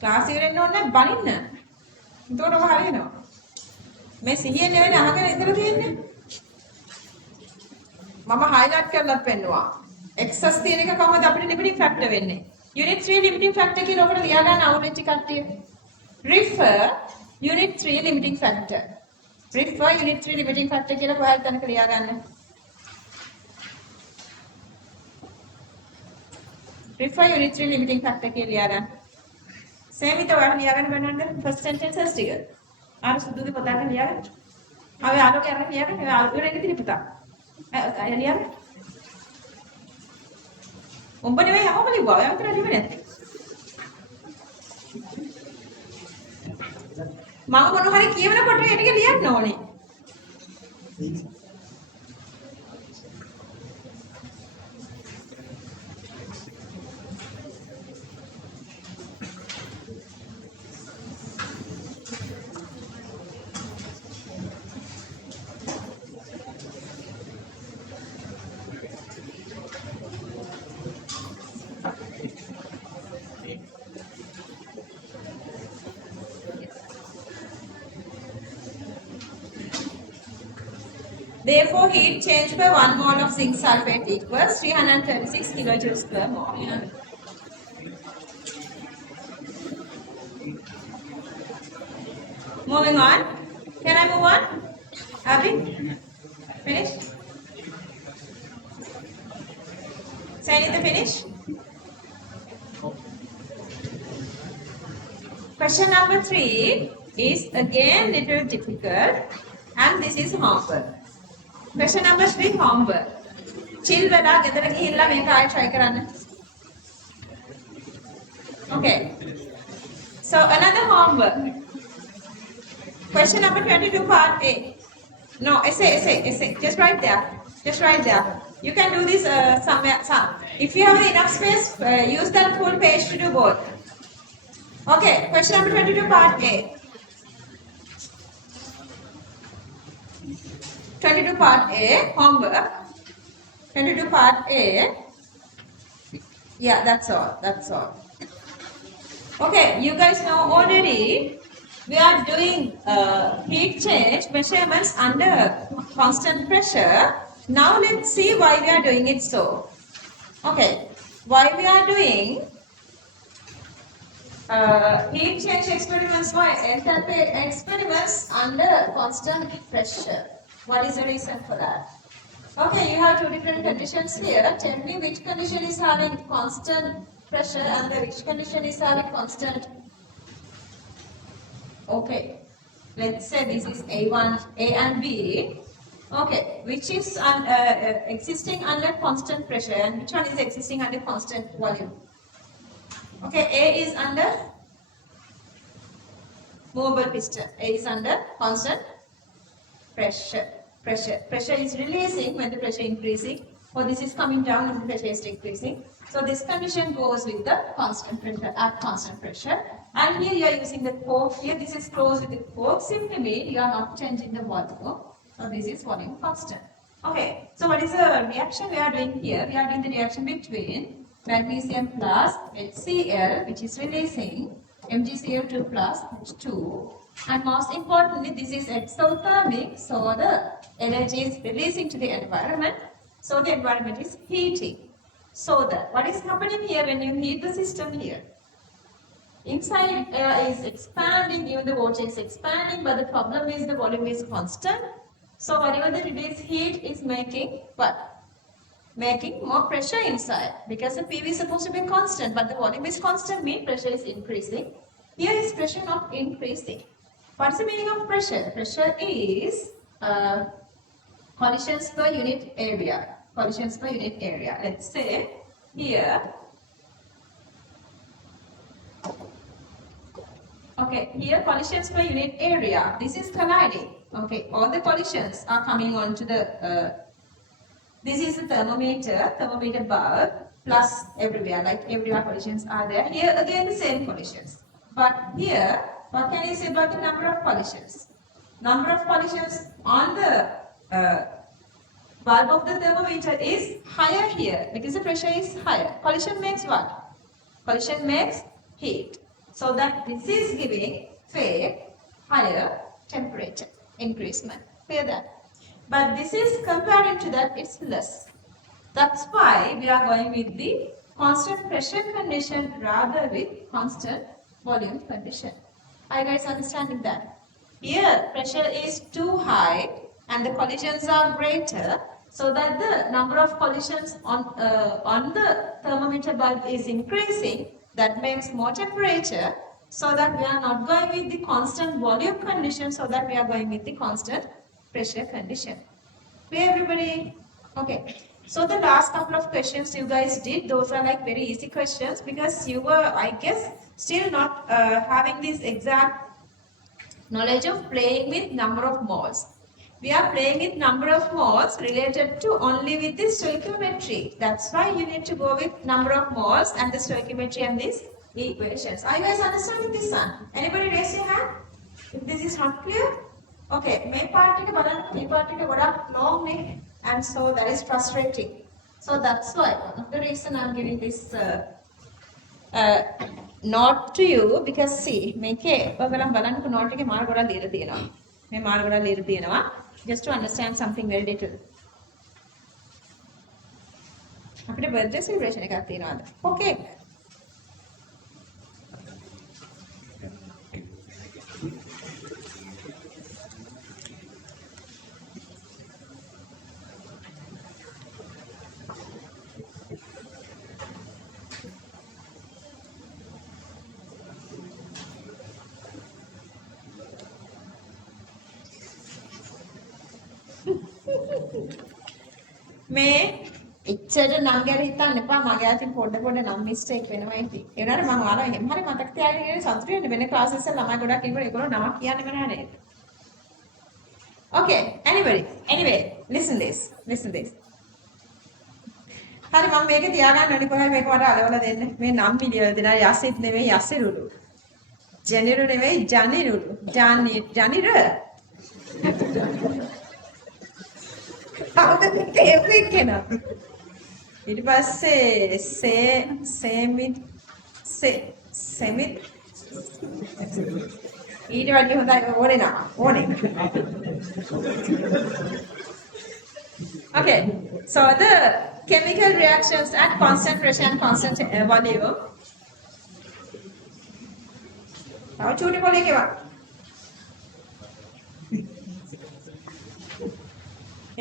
Class ඉවර වෙන්න ඕනේ බනින්න. එතකොට ඔබ හරියනවා. මේ සිහියෙන් නෙවෙයි අහගෙන ඉඳලා තියෙන්නේ. මම highlight කරලා පෙන්නුවා. excess තියෙන එක කොහොමද අපිට limiting factor වෙන්නේ? unit 3 limiting factor කියලා ඔකට ලියා ගන්න අවුලෙච්ච කට්ටිය. refer unit 3 limiting factor. refer unit 3 limiting factor කියලා කොහොමද තනක ලියා ගන්න? refer unit 3 limiting factor කියලා ලියා ගන්න. same විතර ඔයාලා ලියා ගන්න බලන්න first sentences ටික. ආර සුදුගේ පොතක් ලියා ගන්න. ආවේ ආලෝකය අරන් ලියා ගන්න. ආලෝකය ඉතින් පුතා. ලියා ගන්න. උඹ නෙවෙයි හැමෝම ලිව්වා. ඔයා විතර ලිව්වේ නැත්තේ. මම මොන හරි කියවනකොට ඒ ටික ලියන්න ඕනේ. Therefore, heat change per 1 mole of zinc sulfate equals 336 kilojoules per mole. Moving on. Can I move on? Abby? Finished? Sanitha, finish? Question number 3 is again little difficult, and this is homework. Question number 3 homework. Chill වෙලා ගෙදර ගිහිල්ලා මේක ආයෙ try කරන්න. Okay. So another homework. Question number 22 part A. No, essay. Just write there. Just write there. You can do this somewhere. If you have enough space, use that full page to do both. Okay, question number 22 part A. 22 part A, homework. 22 part A. Yeah, that's all. Okay, you guys know already we are doing heat change measurements under constant pressure. Now let's see why we are doing it so. Okay, why we are doing heat change experiments, why enthalpy experiments under constant pressure. What is the reason for that? Okay, you have two different conditions here. Tell me which condition is having constant pressure and which condition is having constant. Okay, let's say this is A1, A and B. Okay, which is existing under constant pressure and which one is existing under constant volume? Okay, A is under movable piston. A is under constant pressure. Pressure is releasing when the pressure increasing, or this is coming down when the pressure is decreasing. So this condition goes with the constant pressure at constant pressure. And here you are using the cork. Here this is closed with the cork. Simply mean you are not changing the volume. So this is volume constant. Okay. So what is the reaction we are doing here? We are doing the reaction between magnesium plus HCl, which is releasing MgCl2 plus H2. And most importantly, this is exothermic, so the energy is releasing to the environment. So the environment is heating. So that what is happening here when you heat the system here? Inside air is expanding, even the water is expanding, but the problem is the volume is constant. So whatever the released heat is making, what? Making more pressure inside, because the PV is supposed to be constant, but the volume is constant, means pressure is increasing. Here is pressure not increasing. What is the meaning of pressure? Pressure is collisions per unit area. Collisions per unit area. Let's say here. Okay, here collisions per unit area. This is colliding. Okay, all the collisions are coming onto the. This is the thermometer bulb, plus everywhere, like everywhere collisions are there. Here again the same collisions. But here, what can you say about the number of collisions? Number of collisions on the bulb of the thermometer is higher here because the pressure is higher. Collision makes what? Collision makes heat. So that this is giving fake higher temperature increasement. Clear that? But this is comparing to that, it's less. That's why we are going with the constant pressure condition rather with constant volume condition. Are you guys understanding that? Here pressure is too high and the collisions are greater, so that the number of collisions on the thermometer bulb is increasing. That makes more temperature, so that we are not going with the constant volume condition, so that we are going with the constant pressure condition. Clear everybody? Okay. So the last couple of questions you guys did, those are like very easy questions because you were, I guess, still not having this exact knowledge of playing with number of moles. We are playing with number of moles related to only with the stoichiometry. That's why you need to go with number of moles and the stoichiometry and these equations. Are you guys understanding this one? Anybody raise your hand? If this is not clear? Okay, may part එක ගොඩක් long නේ, and so that is frustrating. So that's why one of the reason I'm giving this note to you, because see මේකේ ඔයගොල්ලන් බලන්නකො note එකේ මාර ගොඩක් ලියලා තියෙනවා. මේ මාර ගොඩක් ලියලා තියෙනවා just to understand something very little. අපිට birthday celebration එකක් තියෙනවාද? Okay. මේ ඉච්ඡට නම් ගැන හිතන්න එපා. මගේ අතින් පොඩ නම් මිස්ටේක් වෙනවා ඉතින්. ඒ වුණාට මම ආලා එහෙම හරි මතක තියාගෙන ඉන්නේ සතුටු වෙන්න වෙන ක්ලාසස් වල ළමයි ගොඩක් ඉන්නකොට ඒගොල්ලෝ නමක් කියන්නේම නැහැ නේද? Okay, anyway, listen this. හරි මම මේක තියාගන්න ඕනි කොහේ මේක මට අලවලා දෙන්න. මේ නම් පිළිවෙල දෙනා යසිත් නෙවෙයි යසිරුළු. ජනිරු නෙවෙයි ජනිරුළු. ජනිර. කවුද මේක කෙනා? ඊට පස්සේ සෙමිත් ඊට වඩා හොඳයි ඕනේ. Okay, so the chemical reactions at constant pressure and constant volume. Now, චූටි පොලේ කෙවා.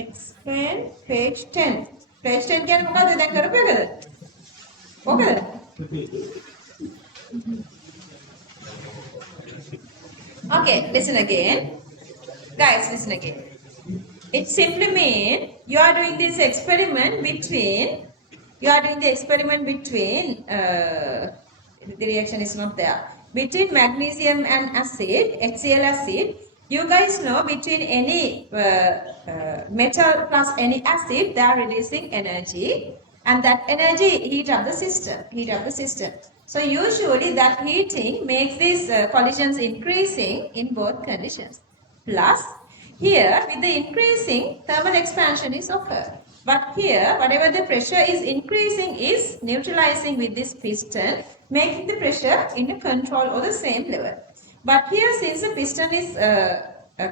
Explain page 10. Page 10 කියන්නේ මොකද්ද දැන් කරපු එකද? මොකද? Okay, listen again. Guys, listen again. It simply means you are doing this experiment between the reaction is not there. Between magnesium and acid, HCl acid, you guys know between any metal plus any acid, they are releasing energy, and that energy heat up the system. So usually that heating makes these collisions increasing in both conditions. Plus, here with the increasing, thermal expansion is occurred. But here, whatever the pressure is increasing is neutralizing with this piston, making the pressure in a control or the same level. But here, since the piston is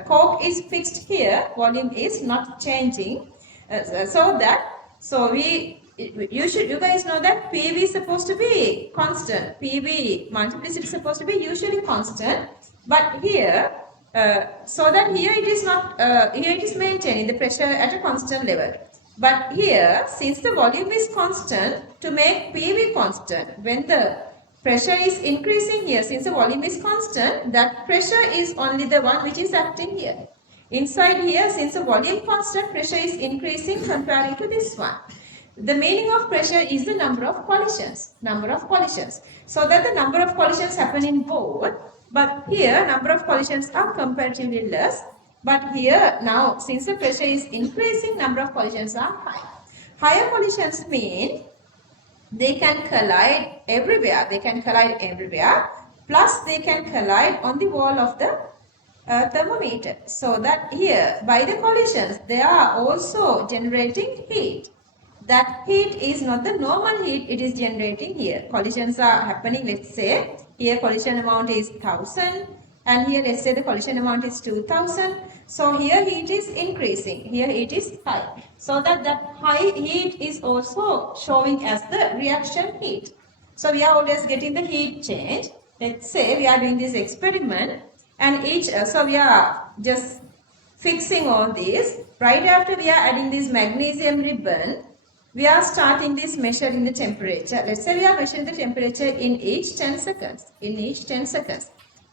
cork is fixed here, volume is not changing. You guys know that PV is supposed to be constant. PV multiplicity is supposed to be usually constant. But here, here it is not. Here it is maintaining the pressure at a constant level. But here, since the volume is constant, to make PV constant, when the pressure is increasing here, since the volume is constant, that pressure is only the one which is acting here. Inside here, since the volume constant, pressure is increasing comparing to this one. The meaning of pressure is the number of collisions. So that the number of collisions happen in both, but here number of collisions are comparatively less. But here now, since the pressure is increasing, number of collisions are high. Higher collisions mean they can collide everywhere. Plus they can collide on the wall of the thermometer. So that here, by the collisions, they are also generating heat. That heat is not the normal heat it is generating here. Collisions are happening, let's say, here collision amount is 1000 and here let's say the collision amount is 2000. So here heat is increasing, here it is high. So that high heat is also showing as the reaction heat. So we are always getting the heat change. Let's say we are doing this experiment and so we are just fixing all this. Right after we are adding this magnesium ribbon, we are starting this measuring the temperature. Let's say we are measuring the temperature in each 10 seconds.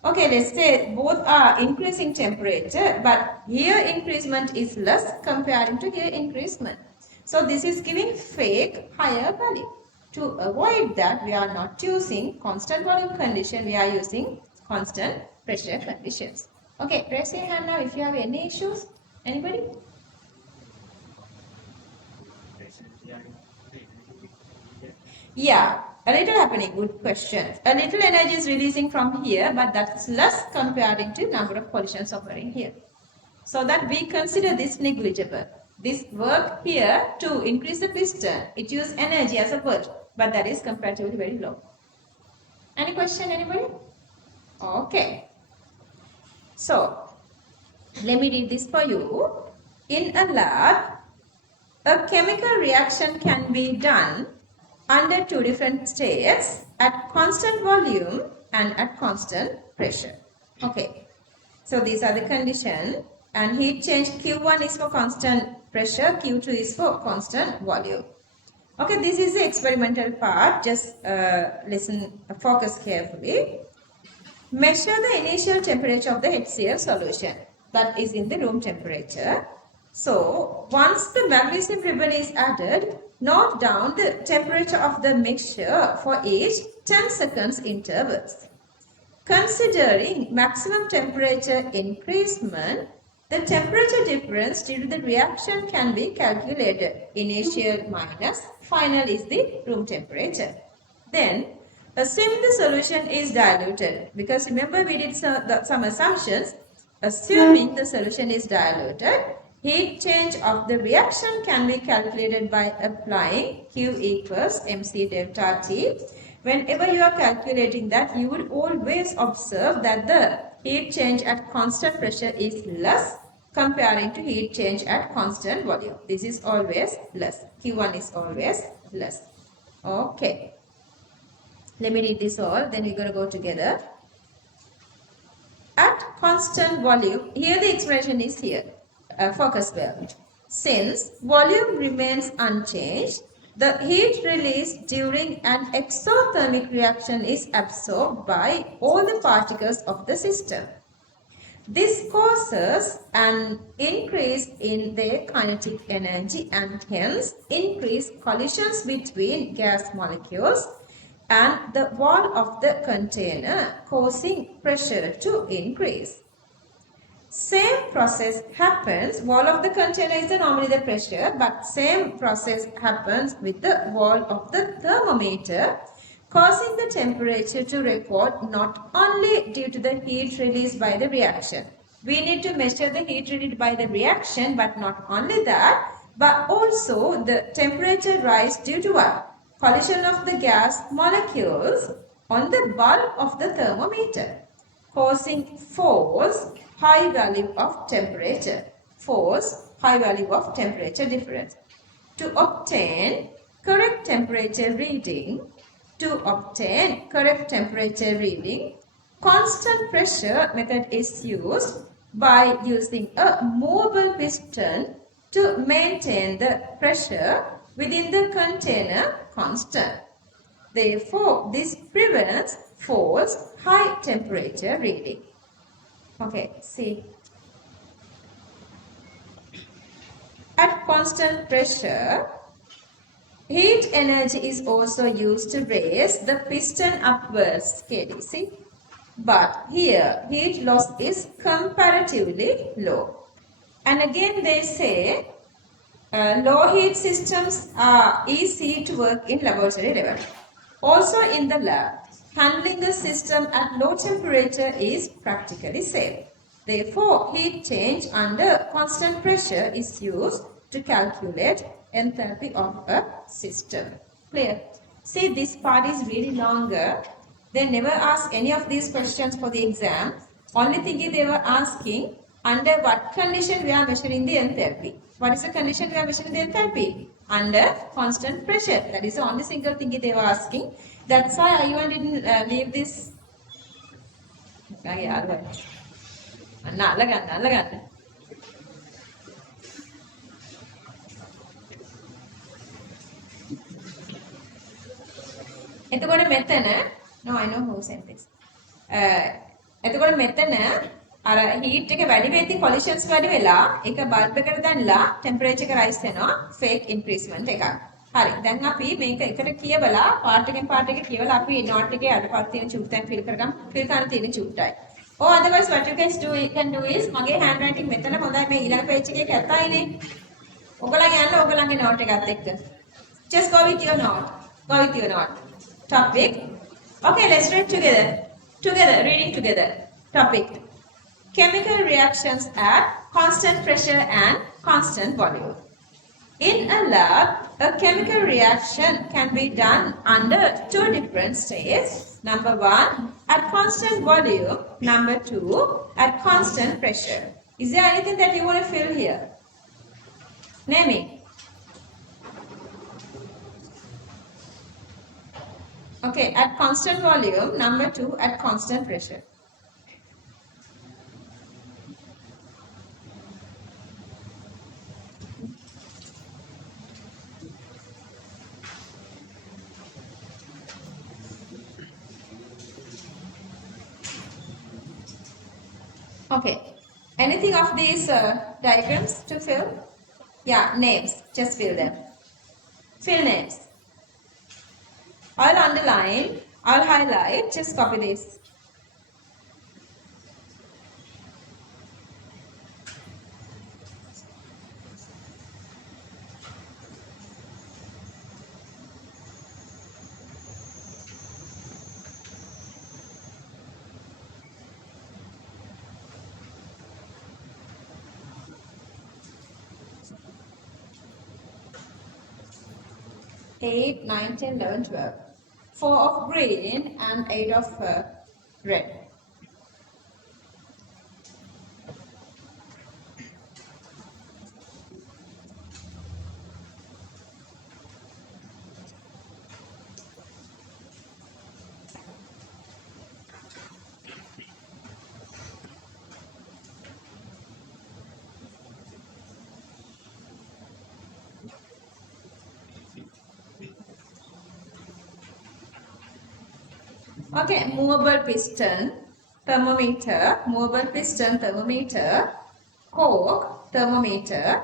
Okay, let's say both are increasing temperature, but here increasement is less comparing to here increasement. So this is giving fake higher value. To avoid that, we are not using constant volume condition, we are using constant pressure conditions. Okay, raise your hand now if you have any issues. Anybody? Yeah, a little happening. Good question. A little energy is releasing from here, but that's less comparing to number of collisions occurring here. So that we consider this negligible. This work here to increase the piston, it uses energy as a word, but that is comparatively very low. Any question, anybody? Okay. So, let me read this for you. In a lab, a chemical reaction can be done under two different states at constant volume and at constant pressure. Okay, so these are the conditions, and heat change Q1 is for constant pressure, Q2 is for constant volume. Okay, this is the experimental part. Just focus carefully. Measure the initial temperature of the HCl solution, that is in the room temperature. So once the magnesium ribbon is added, note down the temperature of the mixture for each 10 seconds intervals. Considering maximum temperature increasement, the temperature difference due to the reaction can be calculated. Initial minus final is the room temperature. Then, assume the solution is diluted, because remember we did some assumptions. Assuming the solution is diluted, heat change of the reaction can be calculated by applying Q equals mc delta T. Whenever you are calculating that, you would always observe that the heat change at constant pressure is less comparing to heat change at constant volume. This is always less. Q1 is always less. Okay. Let me read this all, then we're going to go together. At constant volume, here the expression is here. Focus well. Since volume remains unchanged, the heat released during an exothermic reaction is absorbed by all the particles of the system. This causes an increase in their kinetic energy and hence increase collisions between gas molecules and the wall of the container, causing pressure to increase. Same process happens, wall of the container is normally the pressure, but same process happens with the wall of the thermometer, causing the temperature to record not only due to the heat released by the reaction. We need to measure the heat released by the reaction, but not only that, but also the temperature rise due to what? Collision of the gas molecules on the bulb of the thermometer, causing force high value of temperature. Force high value of temperature difference. To obtain correct temperature reading, constant pressure method is used by using a movable piston to maintain the pressure within the container constant. Therefore, this prevents false high temperature reading. Okay, see. At constant pressure, heat energy is also used to raise the piston upwards, KDC. But here, heat loss is comparatively low. And again they say, low heat systems are easy to work in laboratory level. Also in the lab, handling the system at low temperature is practically safe. Therefore, heat change under constant pressure is used to calculate enthalpy of a system. Clear? See, this part is really longer. They never ask any of these questions for the exam. Only thing they were asking, under what condition we are measuring the enthalpy. What is the condition we are measuring the enthalpy? Under constant pressure. That is the only single thing they were asking. That's why I didn't leave this. එතකොට මෙතන no I know who sent this. එතකොට මෙතන අර heat එක වැඩි වෙද්දී collisions වැඩි වෙලා ඒක bulb එකට දැන්ලා temperature එක rise වෙනවා fake increasement එකක්. හරි. දැන් අපි මේක එකට කියවලා part එකෙන් part එක කියවලා අපි note එකේ අඩපාඩු තියෙන චුට්ටක් fill කරගමු. fill කරන්න තියෙන චුට්ටයි. or otherwise what you guys can do is මගේ handwriting මෙතන හොඳයි මේ ඊළඟ page එකේ කැතයිනේ. ඔයගොල්ලන් යන්න ඔයගොල්ලන්ගේ note එකත් එක්ක. Just go with your note. Go with your note. Topic. Okay, let's read together. Reading together. Topic. Chemical reactions at constant pressure and constant volume. In a lab, a chemical reaction can be done under two different states. Number 1, at constant volume. Number 2, at constant pressure. Is there anything that you want to fill here? Name it. Okay, at constant volume. Number 2, at constant pressure. Okay, Anything of these diagrams to fill? Yeah, names. Just fill them. Fill names. I'll underline, I'll highlight, just copy this. Eight, 9, 10, 11, 12. 4 of green and 8 of red. Okay, movable piston, thermometer, movable piston, thermometer, cork, thermometer,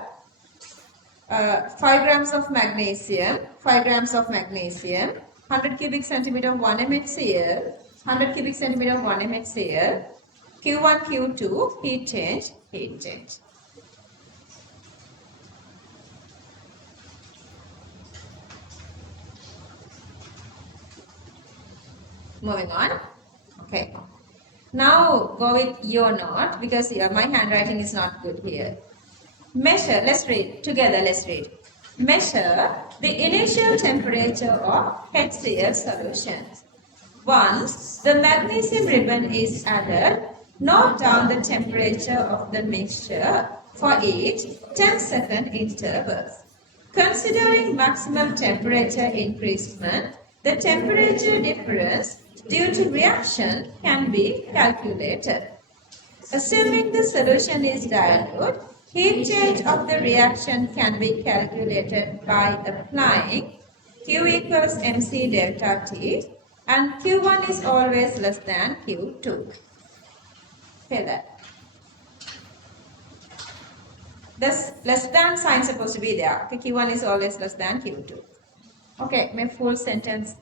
5 grams of magnesium, 5 grams of magnesium, 100 cubic centimeter of 1 mHCl, 100 cubic centimeter of 1 mHCl, Q1, Q2, heat change, heat change. Moving on. Okay. Now go with your note because my handwriting is not good here. Measure, let's read together, let's read. Measure the initial temperature of HCl solutions. Once the magnesium ribbon is added, note down the temperature of the mixture for each 10-second intervals. Considering maximum temperature increasement, the temperature difference due to reaction can be calculated. Assuming the solution is dilute, heat change of the reaction can be calculated by applying Q equals mc delta T and Q1 is always less than Q2. Say that. This less than sign is supposed to be there. Okay, Q1 is always less than Q2. Okay, my full sentence.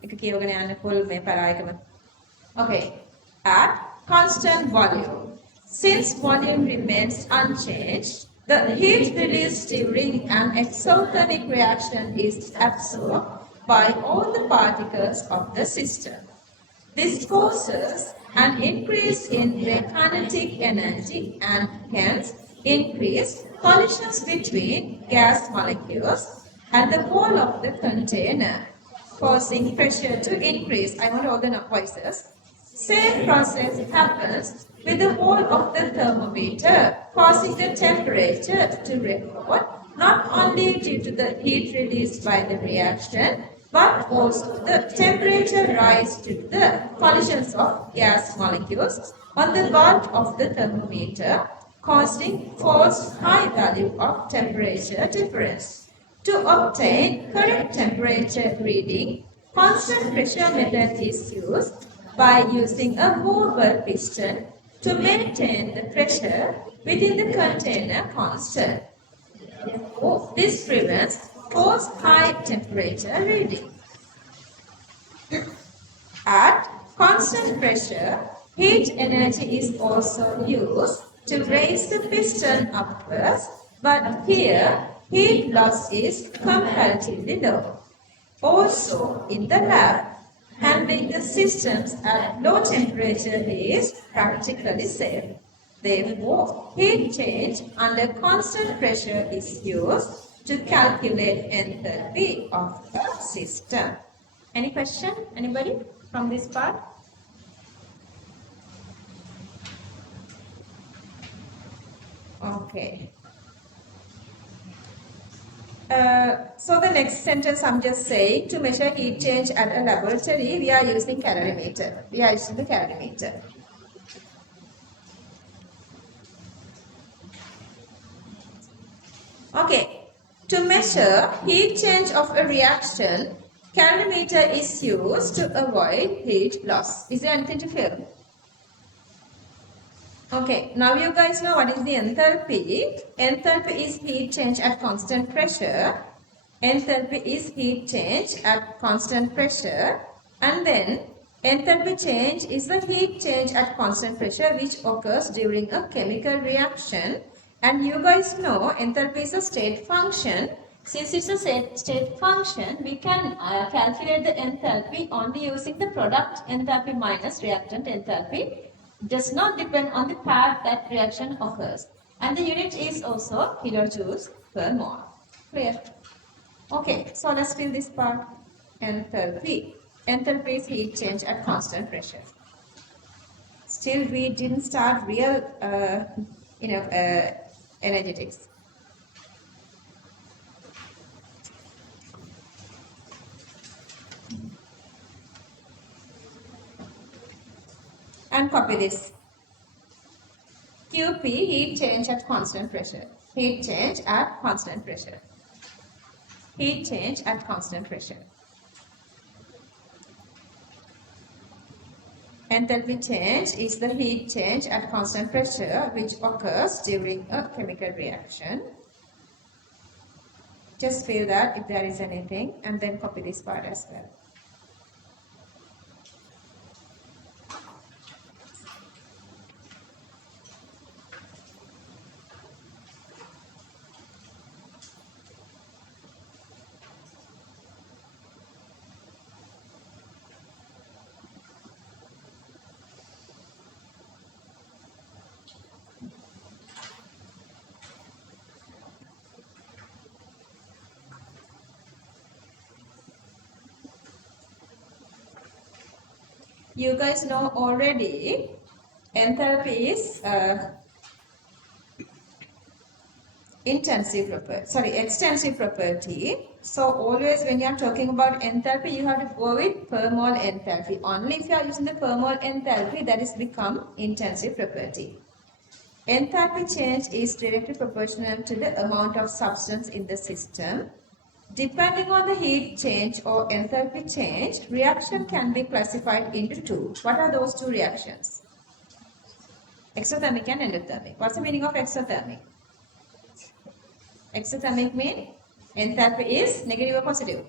Okay, at constant volume. Since volume remains unchanged, the heat released during an exothermic reaction is absorbed by all the particles of the system. This causes an increase in their kinetic energy and hence increased collisions between gas molecules at the wall of the container, causing pressure to increase. I want all the voices. Same process happens with the wall of the thermometer, causing the temperature to record not only due to the heat released by the reaction, but also the temperature rise due to the collisions of gas molecules on the bulb of the thermometer, causing false high value of temperature difference. To obtain correct temperature reading, constant pressure method is used by using a movable piston to maintain the pressure within the container constant. Therefore, this prevents false high temperature reading. At constant pressure, heat energy is also used to raise the piston upwards, but here heat loss is comparatively low. Also, in the lab, handling the systems at low temperature is practically safe. Therefore, heat change under constant pressure is used to calculate enthalpy of a system. Any question? Anybody from this part? Okay. So the next sentence I'm just saying, to measure heat change at a laboratory, we are using calorimeter. We are using the calorimeter. Okay. To measure heat change of a reaction, calorimeter is used to avoid heat loss. Is there anything to fill? Okay, now you guys know what is the enthalpy. Enthalpy is heat change at constant pressure. Enthalpy is heat change at constant pressure. And then enthalpy change is the heat change at constant pressure which occurs during a chemical reaction. And you guys know enthalpy is a state function. Since it's a state function, we can calculate the enthalpy only using the product enthalpy minus reactant enthalpy. Does not depend on the path that reaction occurs. And the unit is also kilojoules per mole. Clear? Okay, so let's fill this part. Enthalpy. Enthalpy is heat change at constant pressure. Still, we didn't start real, energetics. And copy this. QP, heat change at constant pressure. Heat change at constant pressure. Heat change at constant pressure. Enthalpy change is the heat change at constant pressure which occurs during a chemical reaction. Just fill that if there is anything and then copy this part as well. You guys know already enthalpy is extensive property. So always when you are talking about enthalpy, you have to go with per mole enthalpy. Only if you are using the per mole enthalpy, that is become intensive property. Enthalpy change is directly proportional to the amount of substance in the system. Depending on the heat change or enthalpy change, reaction can be classified into two. What are those two reactions? Exothermic and endothermic. What's the meaning of exothermic? Exothermic means enthalpy is negative or positive?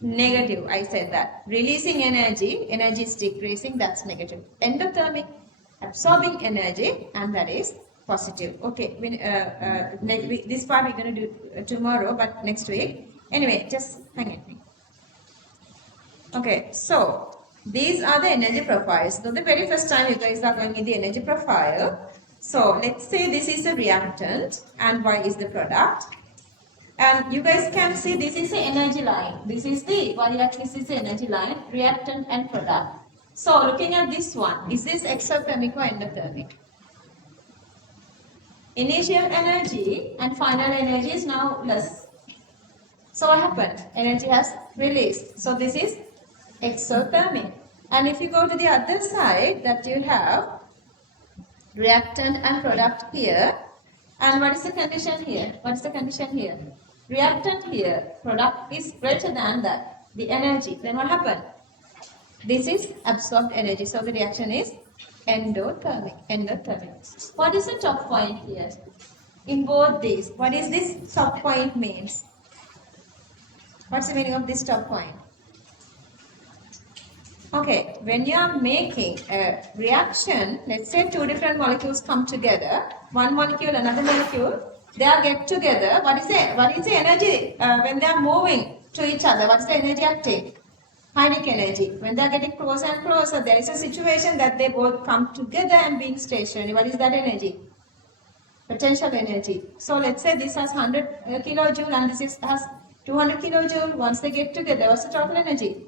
Negative, I said that. Releasing energy, energy is decreasing, that's negative. Endothermic, absorbing energy, and that is positive. Okay, this part we're going to do tomorrow, but next week. Anyway, just hang at me. Okay, so these are the energy profiles. So the very first time you guys are going in the energy profile. So let's say this is a reactant and Y is the product. And you guys can see this is the energy line. This is the Y-axis is the energy line, reactant and product. So looking at this one, is this exothermic or endothermic? Initial energy and final energy is now less. So what happened? Energy has released. So this is exothermic. And if you go to the other side, that you have reactant and product here. And what is the condition here? What is the condition here? Reactant here, product is greater than that, the energy. Then what happened? This is absorbed energy. So the reaction is endothermic. Endothermic. What is the top point here? In both these, what is this top point means? What's the meaning of this top point? Okay, when you are making a reaction, let's say two different molecules come together, one molecule, another molecule, they are get together. What is the energy when they are moving to each other? What is the energy acting? Kinetic energy. When they are getting closer and closer, there is a situation that they both come together and being stationary. What is that energy? Potential energy. So let's say this has 100 kilojoule and this has 200 kilojoule. Once they get together, what's the total energy?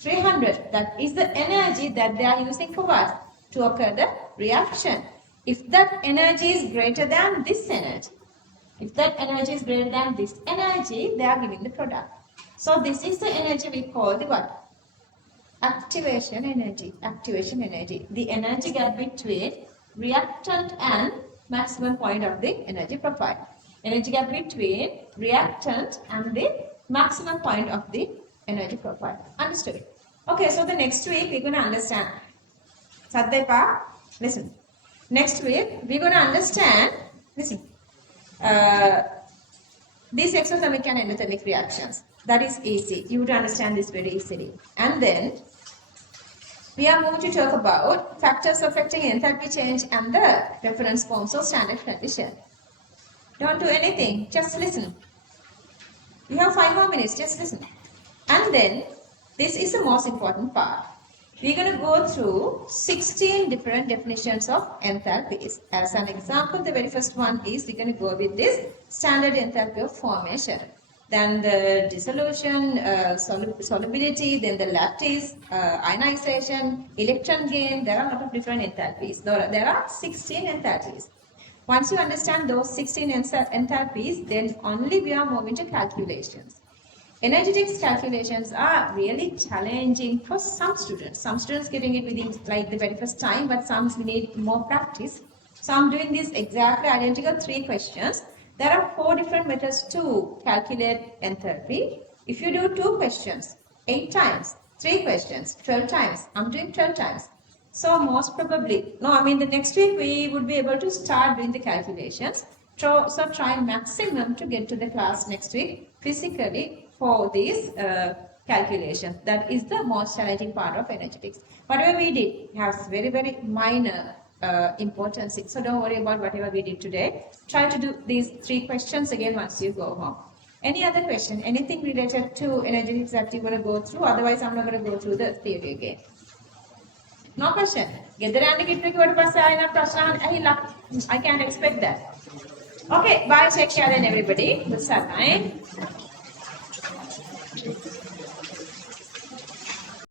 300. That is the energy that they are using for what? To occur the reaction. If that energy is greater than this energy, they are giving the product. So this is the energy we call the what? Activation energy. Activation energy. The energy gap between reactant and maximum point of the energy profile. Energy gap between reactant and the maximum point of the energy profile. Understood? Okay, so the next week we're going to understand. Saddepa, listen. Next week, we're going to understand, listen, uh, these exothermic and endothermic reactions. That is easy. You would understand this very easily. And then we are going to talk about factors affecting enthalpy change and the reference forms of standard condition. Don't do anything, just listen. You have 5 more minutes, just listen. And then, this is the most important part. We're going to go through 16 different definitions of enthalpies. As an example, the very first one is we're going to go with this standard enthalpy of formation. Then the dissolution, solubility, then the lattice, ionization, electron gain. There are a lot of different enthalpies. There are 16 enthalpies. Once you understand those 16 enthalpies, then only we are moving to calculations. Energetics calculations are really challenging for some students. Some students getting it within like the very first time, but some need more practice. So I'm doing this exactly identical 3 questions. There are 4 different methods to calculate enthalpy. If you do 2 questions, 8 times, 3 questions, 12 times. I'm doing 12 times. So most probably, the next week we would be able to start doing the calculations. So try maximum to get to the class next week physically for these calculations. That is the most challenging part of energetics. Whatever we did has very, very minor importance. So don't worry about whatever we did today. Try to do these 3 questions again once you go home. Any other question? Anything related to energetics that you want to go through? Otherwise, I'm not going to go through the theory again. No question. I can't expect that. Okay, bye. Take care then everybody. Good night.